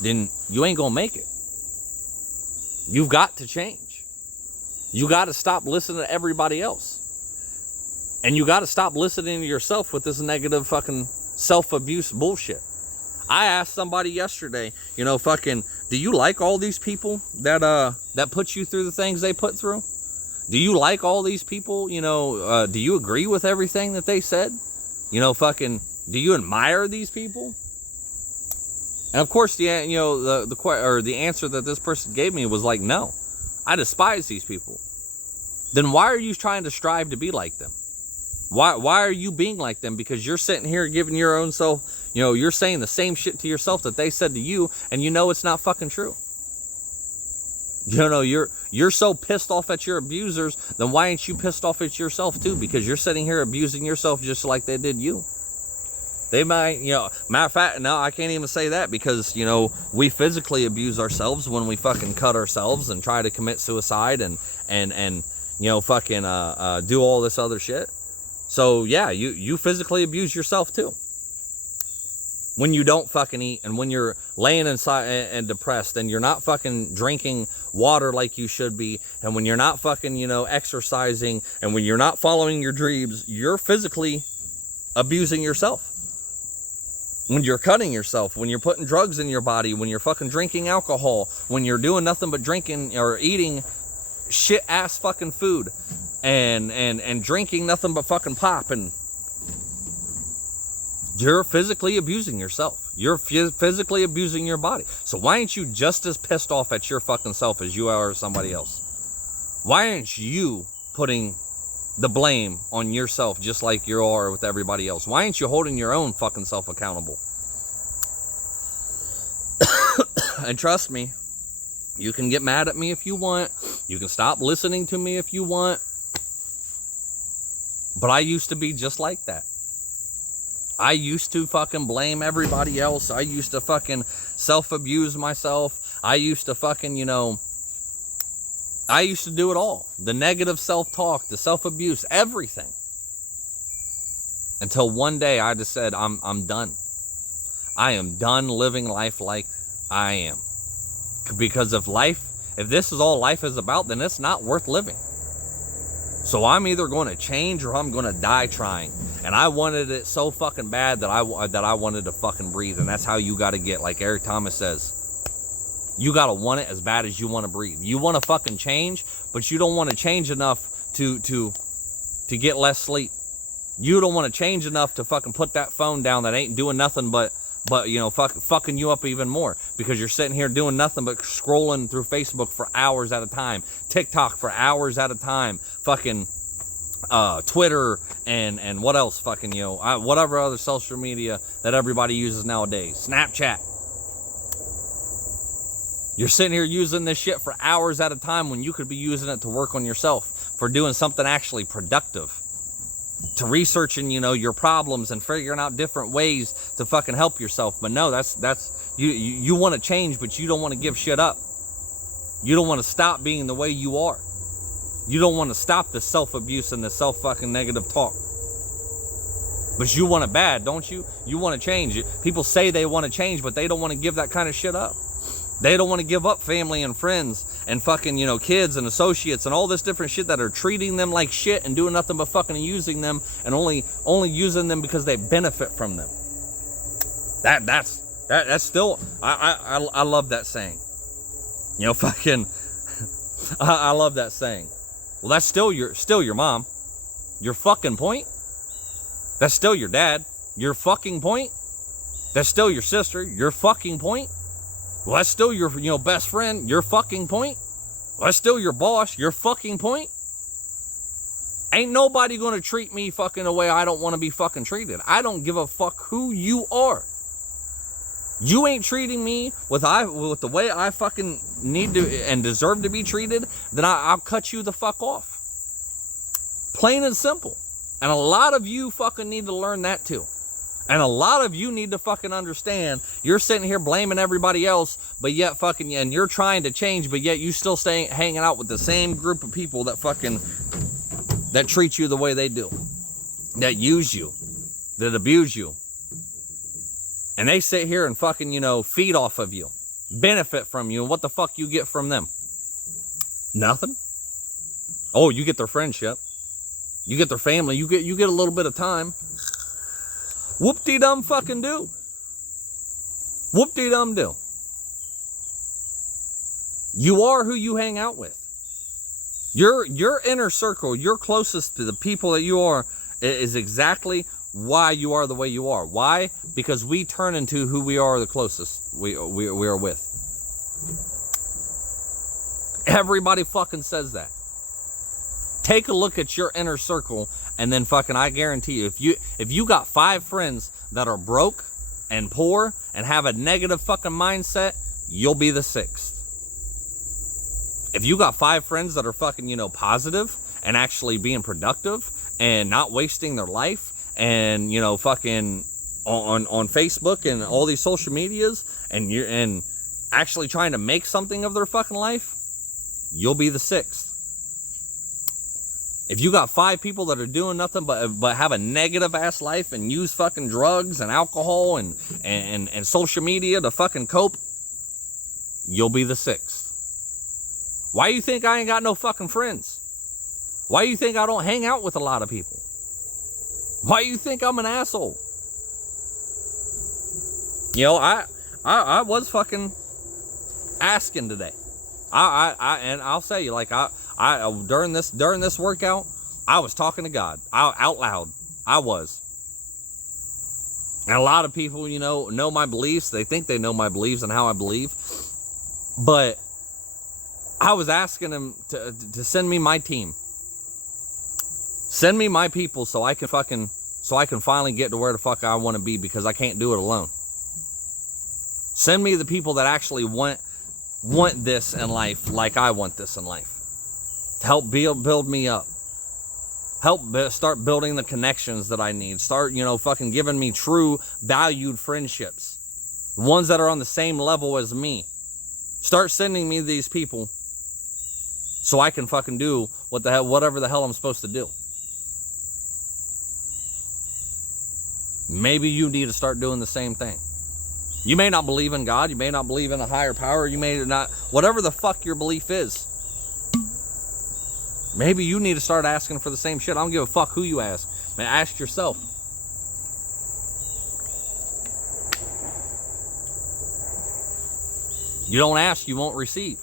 then you ain't gonna make it. You've got to change. You got to stop listening to everybody else. And you got to stop listening to yourself with this negative fucking self-abuse bullshit. I asked somebody yesterday, do you like all these people that put you through the things they put through? Do you like all these people? Do you agree with everything that they said? Do you admire these people? And of course, the answer that this person gave me was like, no, I despise these people. Then why are you trying to strive to be like them? Why are you being like them? Because you're sitting here giving your own self, you're saying the same shit to yourself that they said to you, and it's not fucking true. You're so pissed off at your abusers, then why ain't you pissed off at yourself too? Because you're sitting here abusing yourself just like they did you. They might, matter of fact, no, I can't even say that because, we physically abuse ourselves when we fucking cut ourselves and try to commit suicide and do all this other shit. So yeah, you physically abuse yourself too. When you don't fucking eat and when you're laying inside and depressed and you're not fucking drinking water like you should be, and when you're not fucking, exercising, and when you're not following your dreams, you're physically abusing yourself. When you're cutting yourself, when you're putting drugs in your body, when you're fucking drinking alcohol, when you're doing nothing but drinking or eating shit ass fucking food and drinking nothing but fucking pop, and you're physically abusing yourself. You're physically abusing your body. So why ain't you just as pissed off at your fucking self as you are somebody else? Why aren't you putting the blame on yourself just like you are with everybody else? Why ain't you holding your own fucking self accountable? And trust me, you can get mad at me if you want. You can stop listening to me if you want. But I used to be just like that. I used to fucking blame everybody else. I used to fucking self-abuse myself. I used to fucking, I used to do it all. The negative self-talk, the self-abuse, everything. Until one day I just said, I'm done. I am done living life like I am. Because if this is all life is about, then it's not worth living. So I'm either going to change or I'm going to die trying. And I wanted it so fucking bad that I wanted to fucking breathe. And that's how you got to get, like Eric Thomas says, you got to want it as bad as you want to breathe. You want to fucking change, but you don't want to change enough to get less sleep. You don't want to change enough to fucking put that phone down that ain't doing nothing but fucking you up even more, because you're sitting here doing nothing but scrolling through Facebook for hours at a time, TikTok for hours at a time, fucking Twitter and what else fucking, whatever other social media that everybody uses nowadays. Snapchat. You're sitting here using this shit for hours at a time when you could be using it to work on yourself, for doing something actually productive, to researching, your problems and figuring out different ways to fucking help yourself. But no, that's you want to change, but you don't want to give shit up. You don't want to stop being the way you are. You don't want to stop the self-abuse and the self-fucking negative talk. But you want it bad, don't you? You want to change. People say they want to change, but they don't want to give that kind of shit up. They don't want to give up family and friends and fucking, kids and associates and all this different shit that are treating them like shit and doing nothing but fucking using them, and only using them because they benefit from them. That's still, I love that saying. Fucking, I love that saying. Well, that's still your mom. Your fucking point. That's still your dad. Your fucking point. That's still your sister. Your fucking point. Well, that's still your, best friend. Your fucking point. Well, that's still your boss. Your fucking point. Ain't nobody going to treat me fucking the way I don't want to be fucking treated. I don't give a fuck who you are. You ain't treating me with the way I fucking need to and deserve to be treated, then I'll cut you the fuck off. Plain and simple. And a lot of you fucking need to learn that too. And a lot of you need to fucking understand, you're sitting here blaming everybody else, but yet fucking, and you're trying to change, but yet you still hanging out with the same group of people that treat you the way they do, that use you, that abuse you. And they sit here and fucking, feed off of you, benefit from you, and what the fuck you get from them? Nothing. Oh, you get their friendship. You get their family. You get a little bit of time. Whoop-de-dum fucking do. Whoop-de-dum do. You are who you hang out with. Your inner circle, your closest to the people that you are, is exactly why you are the way you are. Why? Because we turn into who we are the closest we are with. Everybody fucking says that. Take a look at your inner circle, and then fucking, I guarantee you, if you got 5 friends that are broke and poor and have a negative fucking mindset, you'll be the 6th. If you got 5 friends that are fucking, positive and actually being productive and not wasting their life, and fucking on Facebook and all these social medias, and actually trying to make something of their fucking life, you'll be the 6th. If you got 5 people that are doing nothing but have a negative ass life and use fucking drugs and alcohol and social media to fucking cope, you'll be the 6th. Why you think I ain't got no fucking friends? Why you think I don't hang out with a lot of people? Why you think I'm an asshole? I was fucking asking today. And I'll say you, like, during this workout, I was talking to God out loud. I was. And a lot of people, know my beliefs. They think they know my beliefs and how I believe. But I was asking him to send me my team. Send me my people so I can finally get to where the fuck I want to be, because I can't do it alone. Send me the people that actually want this in life like I want this in life. To help build me up. Help start building the connections that I need. Start, fucking giving me true, valued friendships. The ones that are on the same level as me. Start sending me these people so I can fucking do whatever the hell I'm supposed to do. Maybe you need to start doing the same thing. You may not believe in God. You may not believe in a higher power. You may not, whatever the fuck your belief is. Maybe you need to start asking for the same shit. I don't give a fuck who you ask. Man, ask yourself. You don't ask, you won't receive.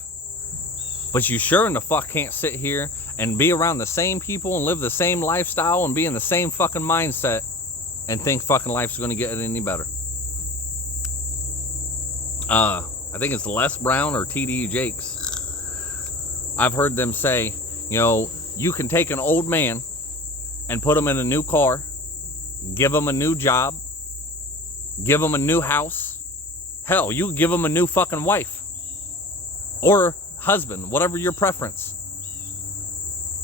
But you sure in the fuck can't sit here and be around the same people and live the same lifestyle and be in the same fucking mindset and think fucking life's going to get any better. I think it's Les Brown or T.D. Jakes. I've heard them say, you can take an old man and put them in a new car, give them a new job, give them a new house. Hell, you give them a new fucking wife or husband, whatever your preference.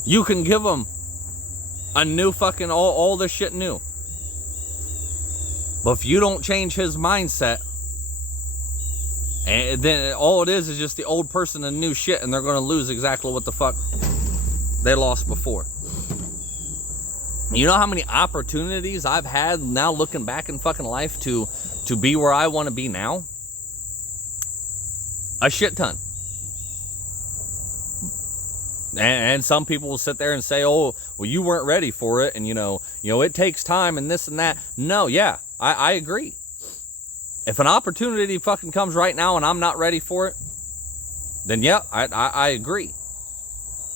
You can give them a new fucking, all this shit new. But if you don't change his mindset, and then all it is just the old person and new shit, and they're going to lose exactly what the fuck they lost before. You know how many opportunities I've had now looking back in fucking life to be where I want to be now? A shit ton. And some people will sit there and say, oh, well, you weren't ready for it. And, you know, it takes time and this and that. No, yeah, I agree. If an opportunity fucking comes right now and I'm not ready for it, then yeah, I agree.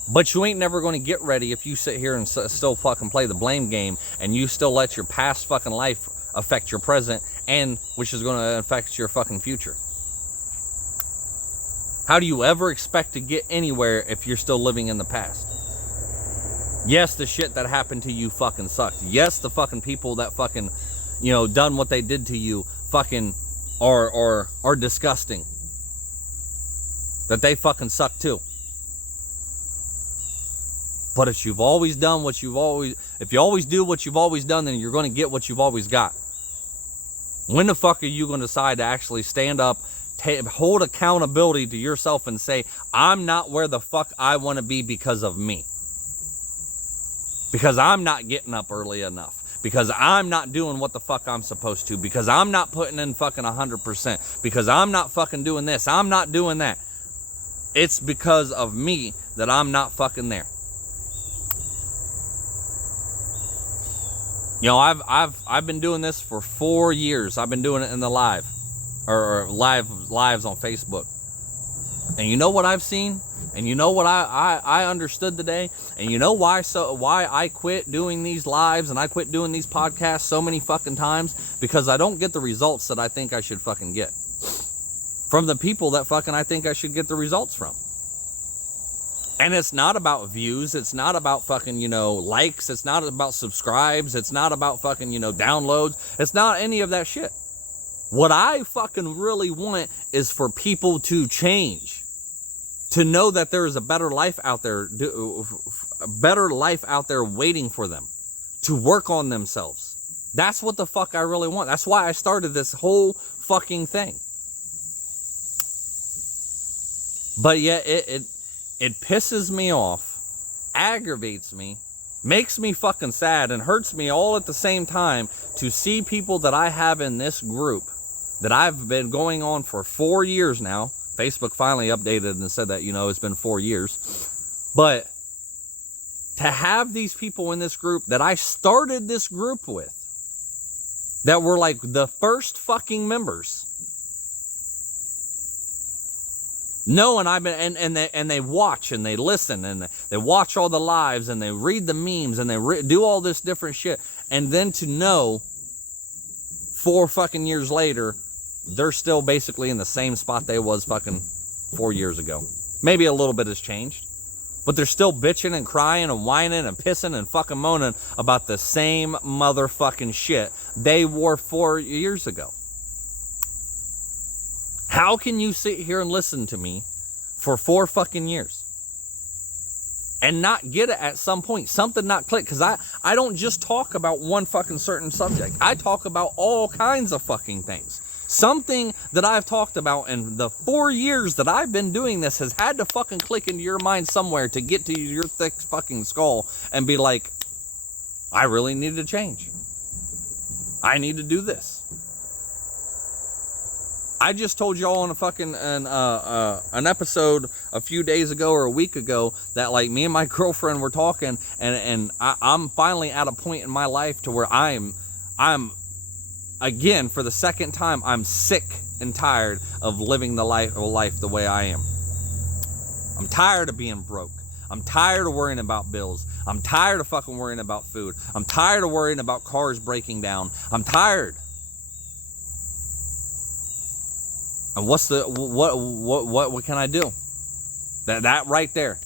But you ain't never going to get ready if you sit here and still fucking play the blame game and you still let your past fucking life affect your present, and which is going to affect your fucking future. How do you ever expect to get anywhere if you're still living in the past? Yes, the shit that happened to you fucking sucked. Yes, the fucking people that fucking, done what they did to you fucking are disgusting. That they fucking suck too. But if you've always done what if you always do what you've always done, then you're going to get what you've always got. When the fuck are you going to decide to actually stand up, hold accountability to yourself and say, I'm not where the fuck I want to be because of me? Because I'm not getting up early enough. Because I'm not doing what the fuck I'm supposed to. Because I'm not putting in fucking 100%. Because I'm not fucking doing this. I'm not doing that. It's because of me that I'm not fucking there. I've been doing this for 4 years. I've been doing it in the lives on Facebook. And you know what I've seen? And you know what I understood today? And you know why I quit doing these lives and I quit doing these podcasts so many fucking times? Because I don't get the results that I think I should fucking get. From the people that fucking I think I should get the results from. And it's not about views. It's not about fucking, likes. It's not about subscribes. It's not about fucking, downloads. It's not any of that shit. What I fucking really want is for people to change. To know that there is a better life out there. A better life out there waiting for them. To work on themselves. That's what the fuck I really want. That's why I started this whole fucking thing. But yet it pisses me off, aggravates me, makes me fucking sad, and hurts me all at the same time to see people that I have in this group that I've been going on for 4 years now. Facebook finally updated and said that, it's been 4 years. But to have these people in this group that I started this group with, that were like the first fucking members. No, and they watch and they listen and they watch all the lives and they read the memes and they do all this different shit. And then to know 4 fucking years later, they're still basically in the same spot they was fucking 4 years ago. Maybe a little bit has changed, but they're still bitching and crying and whining and pissing and fucking moaning about the same motherfucking shit they wore 4 years ago. How can you sit here and listen to me for 4 fucking years and not get it at some point? Something not click. Because I don't just talk about one fucking certain subject. I talk about all kinds of fucking things. Something that I've talked about in the 4 years that I've been doing this has had to fucking click into your mind somewhere to get to your thick fucking skull and be like, I really need to change. I need to do this. I just told y'all on a fucking an episode a few days ago or a week ago that like me and my girlfriend were talking and I'm finally at a point in my life to where I'm again for the second time I'm sick and tired of living the life the way I am. I'm tired of being broke. I'm tired of worrying about bills. I'm tired of fucking worrying about food. I'm tired of worrying about cars breaking down. I'm tired. And what can I do? That right there.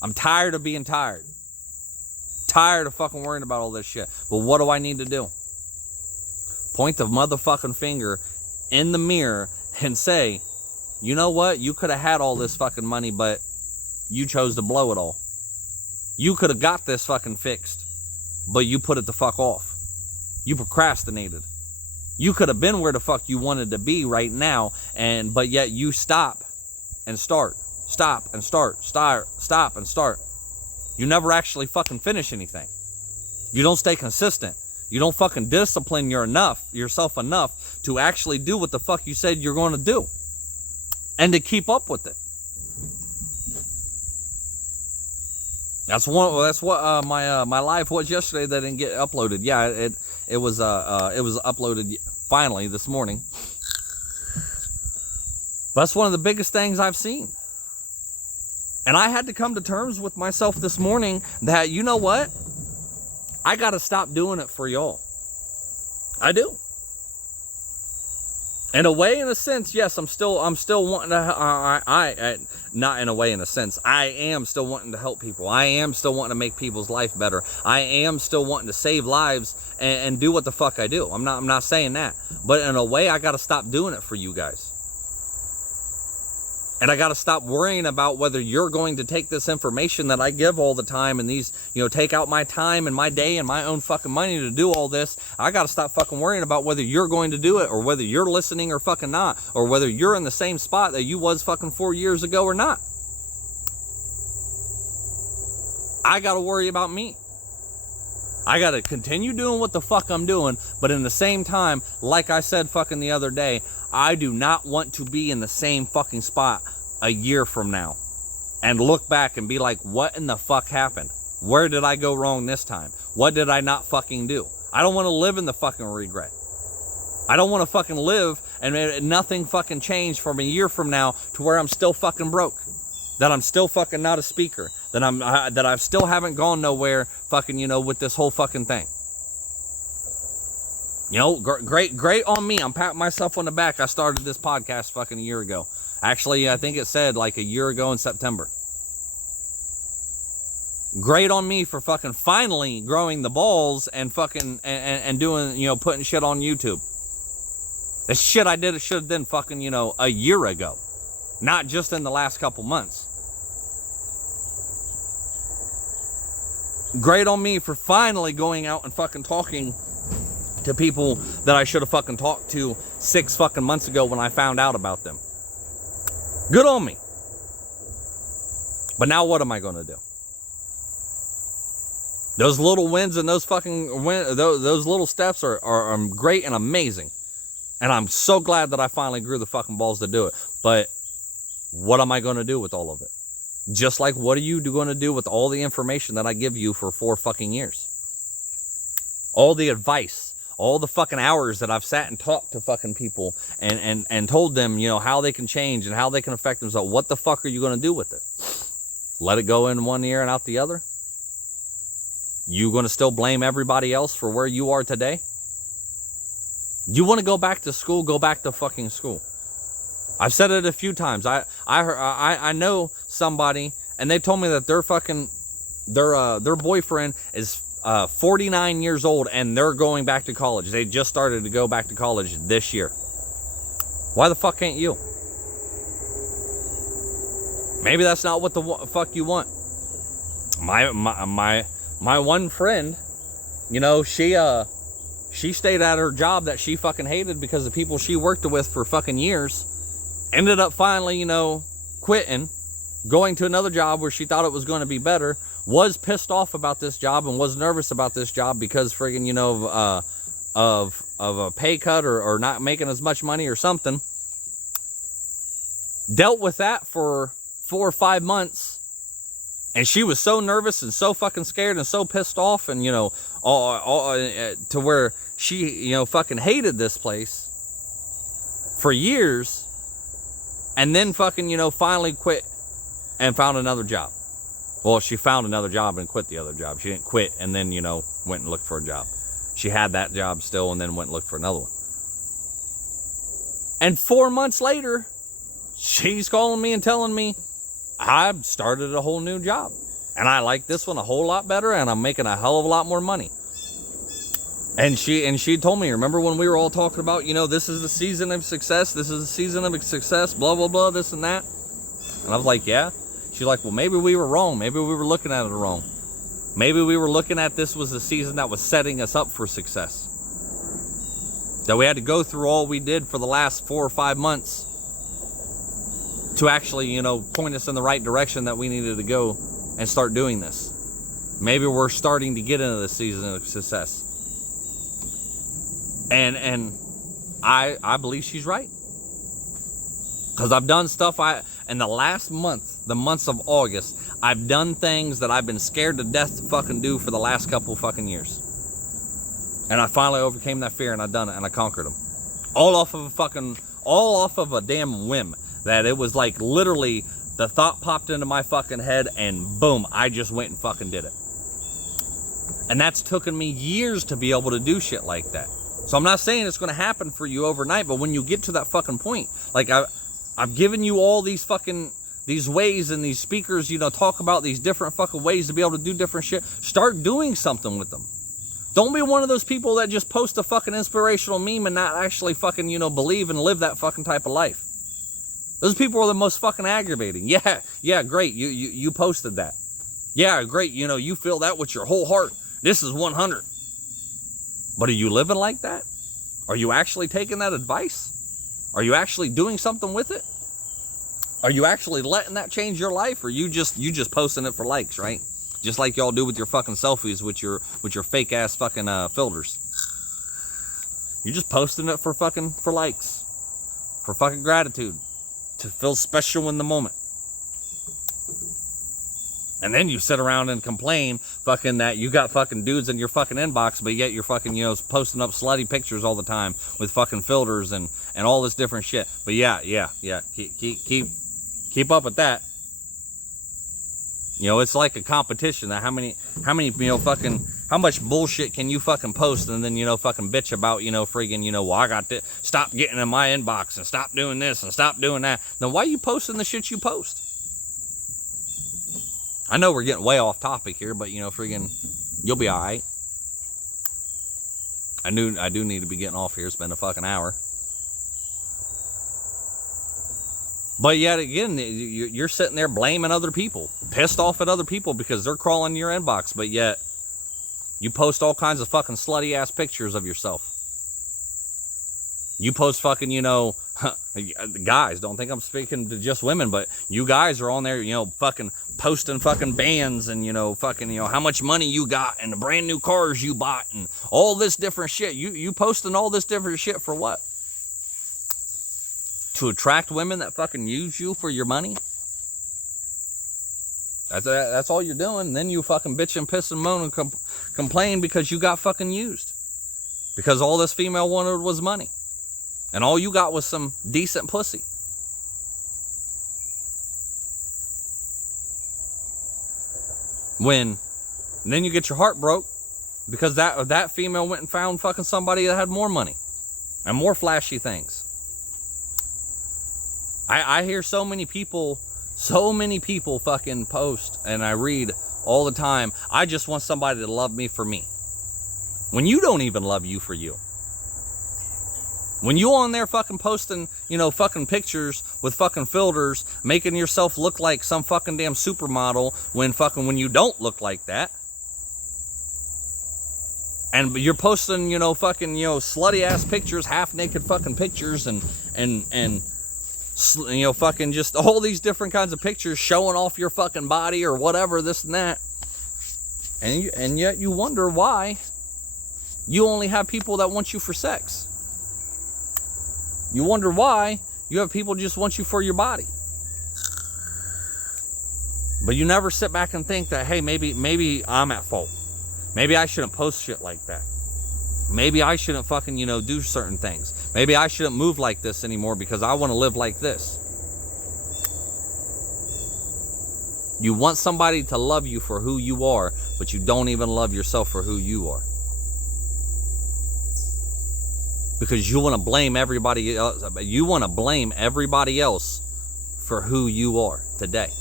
I'm tired of being tired. Tired of fucking worrying about all this shit. But what do I need to do? Point the motherfucking finger in the mirror and say, you know what? You could have had all this fucking money, but you chose to blow it all. You could have got this fucking fixed, but you put it the fuck off. You procrastinated. You could have been where the fuck you wanted to be right now, but yet you stop and start. Stop and start. Stop and start. You never actually fucking finish anything. You don't stay consistent. You don't fucking discipline yourself enough to actually do what the fuck you said you're going to do. And to keep up with it. That's what my live was yesterday that didn't get uploaded. Yeah, it was uploaded finally this morning. But that's one of the biggest things I've seen. And I had to come to terms with myself this morning that, you know what? I got to stop doing it for y'all. I do. In a way, in a sense, yes, I'm still wanting to, not in a way, in a sense, I am still wanting to help people. I am still wanting to make people's life better. I am still wanting to save lives and do what the fuck I do. I'm not saying that. But in a way, I got to stop doing it for you guys. And I got to stop worrying about whether you're going to take this information that I give all the time and these, take out my time and my day and my own fucking money to do all this. I got to stop fucking worrying about whether you're going to do it or whether you're listening or fucking not, or whether you're in the same spot that you was fucking 4 years ago or not. I got to worry about me. I got to continue doing what the fuck I'm doing, but in the same time, like I said fucking the other day, I do not want to be in the same fucking spot a year from now and look back and be like, what in the fuck happened? Where did I go wrong this time? What did I not fucking do? I don't want to live in the fucking regret. I don't want to fucking live and nothing fucking changed from a year from now to where I'm still fucking broke. That I'm still fucking not a speaker. That I still haven't gone nowhere fucking, with this whole fucking thing. Great on me. I'm patting myself on the back. I started this podcast fucking a year ago. Actually, I think it said like a year ago in September. Great on me for fucking finally growing the balls and fucking and doing, putting shit on YouTube. The shit I did, it should have been fucking, a year ago. Not just in the last couple months. Great on me for finally going out and fucking talking to people that I should have fucking talked to 6 fucking months ago when I found out about them. Good on me. But now what am I going to do? Those little wins and those fucking those little steps are great and amazing. And I'm so glad that I finally grew the fucking balls to do it. But what am I going to do with all of it? Just like what are you going to do with all the information that I give you for 4 fucking years? All the advice, all the fucking hours that I've sat and talked to fucking people and told them, how they can change and how they can affect themselves. What the fuck are you going to do with it? Let it go in one ear and out the other? You going to still blame everybody else for where you are today? You want to go back to school? Go back to fucking school. I've said it a few times. I know somebody, and they told me that their boyfriend is 49 years old, and they're going back to college. They just started to go back to college this year. Why the fuck can't you? Maybe that's not what the fuck you want. My one friend, she stayed at her job that she fucking hated because the people she worked with for fucking years ended up finally, quitting, going to another job where she thought it was going to be better, was pissed off about this job and was nervous about this job because friggin', of a pay cut or not making as much money or something. Dealt with that for 4 or 5 months. And she was so nervous and so fucking scared and so pissed off and, to where she, fucking hated this place for years. And then fucking, finally quit and found another job. Well, she found another job and quit the other job. She didn't quit and then, went and looked for a job. She had that job still and then went and looked for another one. And 4 months later, she's calling me and telling me, I started a whole new job. And I like this one a whole lot better, and I'm making a hell of a lot more money. And she told me, remember when we were all talking about, this is the season of success, this is the season of success, blah, blah, blah, this and that. And I was like, yeah. She's like, well, maybe we were wrong. Maybe we were looking at it wrong. Maybe we were looking at this was the season that was setting us up for success. That we had to go through all we did for the last 4 or 5 months to actually, point us in the right direction that we needed to go and start doing this. Maybe we're starting to get into the season of success. And I believe she's right. Because I've done stuff in the last month, the months of August, I've done things that I've been scared to death to fucking do for the last couple of fucking years. And I finally overcame that fear, and I've done it, and I conquered them. All off of a damn whim. That it was like literally the thought popped into my fucking head, and boom, I just went and fucking did it. And that's taken me years to be able to do shit like that. So I'm not saying it's going to happen for you overnight, but when you get to that fucking point, like I've given you all these ways, and these speakers, talk about these different fucking ways to be able to do different shit. Start doing something with them. Don't be one of those people that just post a fucking inspirational meme and not actually fucking, believe and live that fucking type of life. Those people are the most fucking aggravating. Yeah, great. You posted that. Yeah, great. You feel that with your whole heart. This is 100. But are you living like that? Are you actually taking that advice? Are you actually doing something with it? Are you actually letting that change your life? Or you just posting it for likes, right? Just like y'all do with your fucking selfies with your fake ass fucking filters. You're just posting it for likes. For fucking gratitude. To feel special in the moment. And then you sit around and complain fucking that you got fucking dudes in your fucking inbox, but yet you're fucking, posting up slutty pictures all the time with fucking filters and all this different shit. But yeah. Keep up with that. It's like a competition. That how many, how much bullshit can you fucking post and then, fucking bitch about, friggin', well, I got to stop getting in my inbox and stop doing this and stop doing that. Then why are you posting the shit you post? I know we're getting way off topic here, but, friggin', you'll be all right. I do need to be getting off here. It's been a fucking hour. But yet again, you're sitting there blaming other people, pissed off at other people because they're crawling your inbox, but yet you post all kinds of fucking slutty ass pictures of yourself. You post fucking, guys, don't think I'm speaking to just women, but you guys are on there, fucking posting fucking bands and, fucking, how much money you got and the brand new cars you bought and all this different shit. You posting all this different shit for what? To attract women that fucking use you for your money? That's all you're doing. And then you fucking bitch and piss and moan and complain because you got fucking used. Because all this female wanted was money. And all you got was some decent pussy. And then you get your heart broke because that female went and found fucking somebody that had more money and more flashy things. I hear so many people fucking post, and I read all the time, I just want somebody to love me for me. When you don't even love you for you. When you on there fucking posting, fucking pictures with fucking filters, making yourself look like some fucking damn supermodel when you don't look like that. And you're posting, fucking, slutty ass pictures, half naked fucking pictures and fucking just all these different kinds of pictures showing off your fucking body or whatever, this and that. And yet you wonder why you only have people that want you for sex. You wonder why you have people just want you for your body. But you never sit back and think that, hey, maybe I'm at fault. Maybe I shouldn't post shit like that. Maybe I shouldn't fucking, do certain things. Maybe I shouldn't move like this anymore because I want to live like this. You want somebody to love you for who you are, but you don't even love yourself for who you are. Because you want to blame everybody else. You want to blame everybody else for who you are today.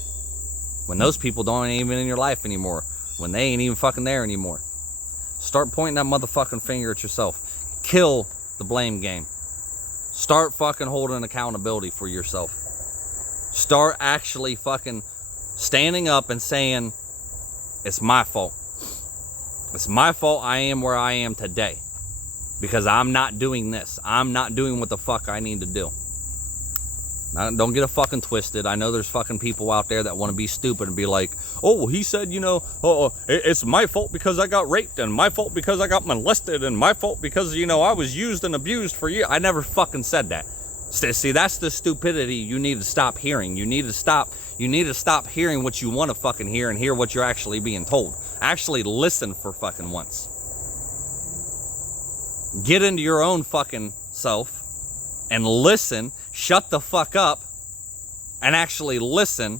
When those people don't even in your life anymore. When they ain't even fucking there anymore. Start pointing that motherfucking finger at yourself. Kill the blame game. Start fucking holding accountability for yourself. Start actually fucking standing up and saying, it's my fault. It's my fault I am where I am today. Because I'm not doing this. I'm not doing what the fuck I need to do. Now, don't get it fucking twisted. I know there's fucking people out there that want to be stupid and be like, oh, well, he said, you know, it's my fault because I got raped, and my fault because I got molested, and my fault because, you know, I was used and abused for years. I never fucking said that. See, that's the stupidity you need to stop hearing. You need to stop hearing what you want to fucking hear and hear what you're actually being told. Actually listen for fucking once. Get into your own fucking self and listen. Shut the fuck up and actually listen,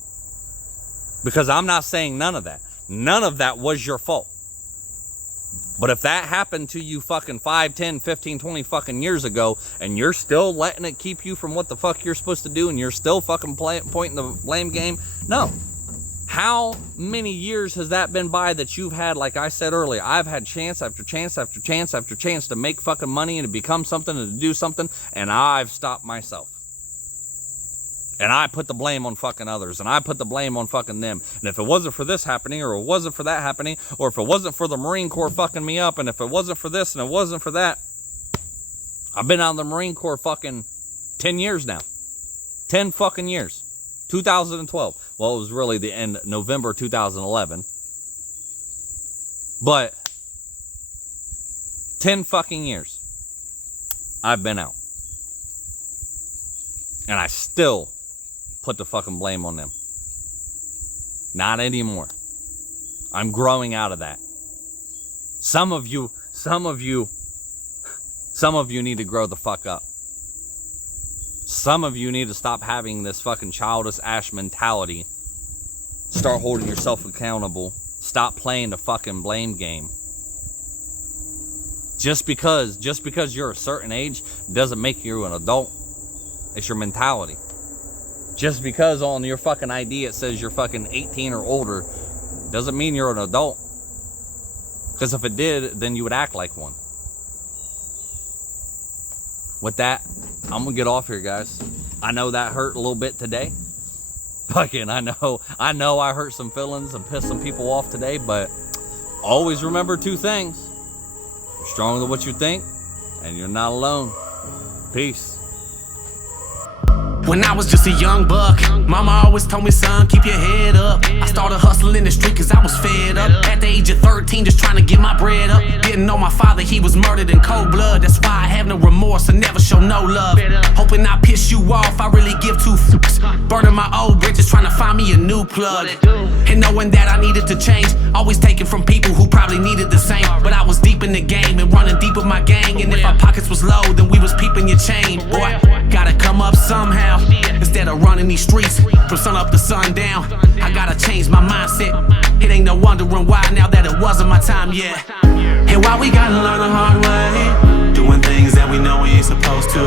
because I'm not saying none of that. None of that was your fault. But if that happened to you fucking 5, 10, 15, 20 fucking years ago, and you're still letting it keep you from what the fuck you're supposed to do, and you're still fucking pointing the blame game, no. How many years has that been by that you've had, like I said earlier, I've had chance after chance after chance after chance to make fucking money and to become something and to do something, and I've stopped myself. And I put the blame on fucking others, and I put the blame on fucking them. And if it wasn't for this happening, or it wasn't for that happening, or if it wasn't for the Marine Corps fucking me up, and if it wasn't for this and it wasn't for that, I've been out of the Marine Corps fucking 10 years now. 10 fucking years. 2012. Well, it was really the end, November 2011. But 10 fucking years I've been out. And I still put the fucking blame on them. Not anymore. I'm growing out of that. Some of you need to grow the fuck up. Some of you need to stop having this fucking childish ass mentality. Start holding yourself accountable. Stop playing the fucking blame game. Just because you're a certain age doesn't make you an adult. It's your mentality. Just because on your fucking ID it says you're fucking 18 or older doesn't mean you're an adult. Because if it did, then you would act like one. With that, I'm gonna get off here, guys. I know that hurt a little bit today. Fucking, I know I hurt some feelings and pissed some people off today, but always remember two things. You're stronger than what you think, and you're not alone. Peace. When I was just a young buck, mama always told me, son, keep your head up. I started hustling in the street cause I was fed up. At the age of 13, just trying to get my bread up. Didn't know my father, he was murdered in cold blood. That's why I have no remorse and never show no love. Hoping I piss you off, I really give two fucks. Burning my old bridges, trying to find me a new plug. And knowing that I needed to change, always taking from people who probably needed the same. But I was deep in the game and running deep with my gang. And if our pockets was low, then we was peeping your chain. Boy, gotta come up somehow. Instead of running these streets from sun up to sundown, I gotta change my mindset. It ain't no wondering why now that it wasn't my time yet. And why we gotta learn the hard way, doing things that we know we ain't supposed to.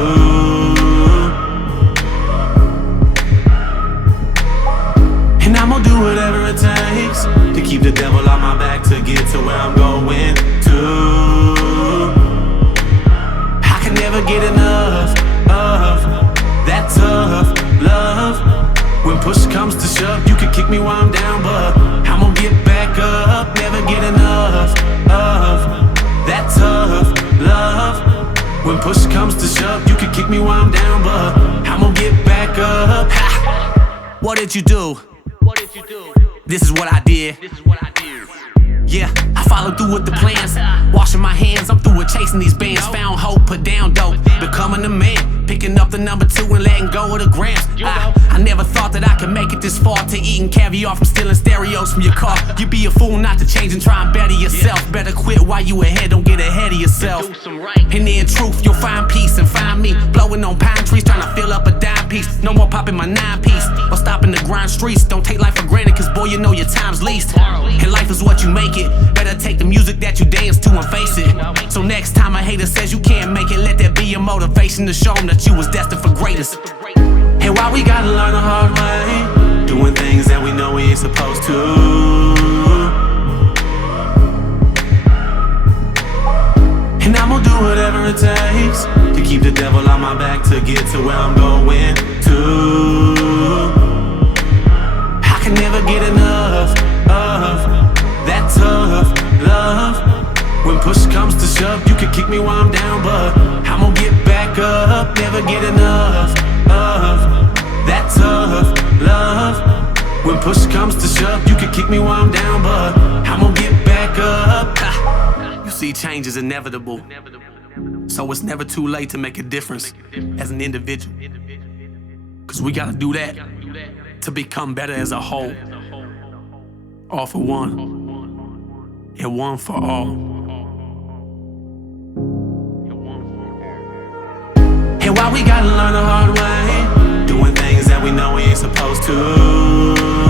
And I'm gonna do whatever it takes to keep the devil on my back to get to where I'm going to. I can never get enough of that tough love. When push comes to shove, you can kick me while I'm down, but I'm gonna get back up. Never get enough of that tough love. When push comes to shove, you can kick me while I'm down, but I'm gonna get back up. Ha! What did you do? What did you do? This is what I did. This is what I did. Yeah, I followed through with the plans. Washing my hands, I'm through with chasing these bands. Found hope, put down dope, becoming a man. Picking up the number 2 and letting go of the grams. I never thought that I could make it this far, to eating caviar from stealing stereos from your car. You'd be a fool not to change and try and better yourself. Better quit while you ahead, don't get ahead of yourself. And in truth, you'll find peace and find me blowing on pine trees, trying to fill up a dime piece. No more popping my 9-piece or stopping the grind streets. Don't take life for granted, cause boy, you know your time's least. And life is what you make it. Better take the music that you dance to and face it. So next time a hater says you can't make it, let that be your motivation to show them that you was destined for greatness. And why we gotta learn the hard way, doing things that we know we ain't supposed to. And I'm gonna do whatever it takes to keep the devil on my back, to get to where I'm going to. I can never get enough of that tough love. When push comes to shove, you can kick me while I'm down, but I'm gonna get back up. Never get enough of that tough love. When push comes to shove, you can kick me while I'm down, but I'm gonna get back up. You see, change is inevitable, so it's never too late to make a difference as an individual. Cause we gotta do that to become better as a whole. All for one, and one for all. And why we gotta learn the hard way, doing things that we know we ain't supposed to.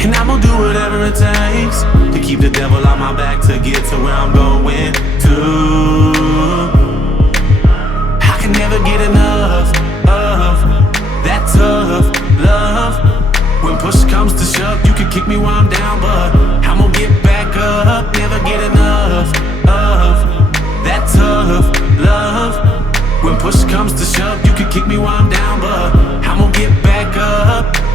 And I'm gonna do whatever it takes to keep the devil on my back, to get to where I'm going to. I can never get enough of that tough love. When push comes to shove, you can kick me while I'm down, but I'm gonna get back up. Never get enough of that tough love. When push comes to shove, you can kick me while I'm down, but I'm gonna get back up.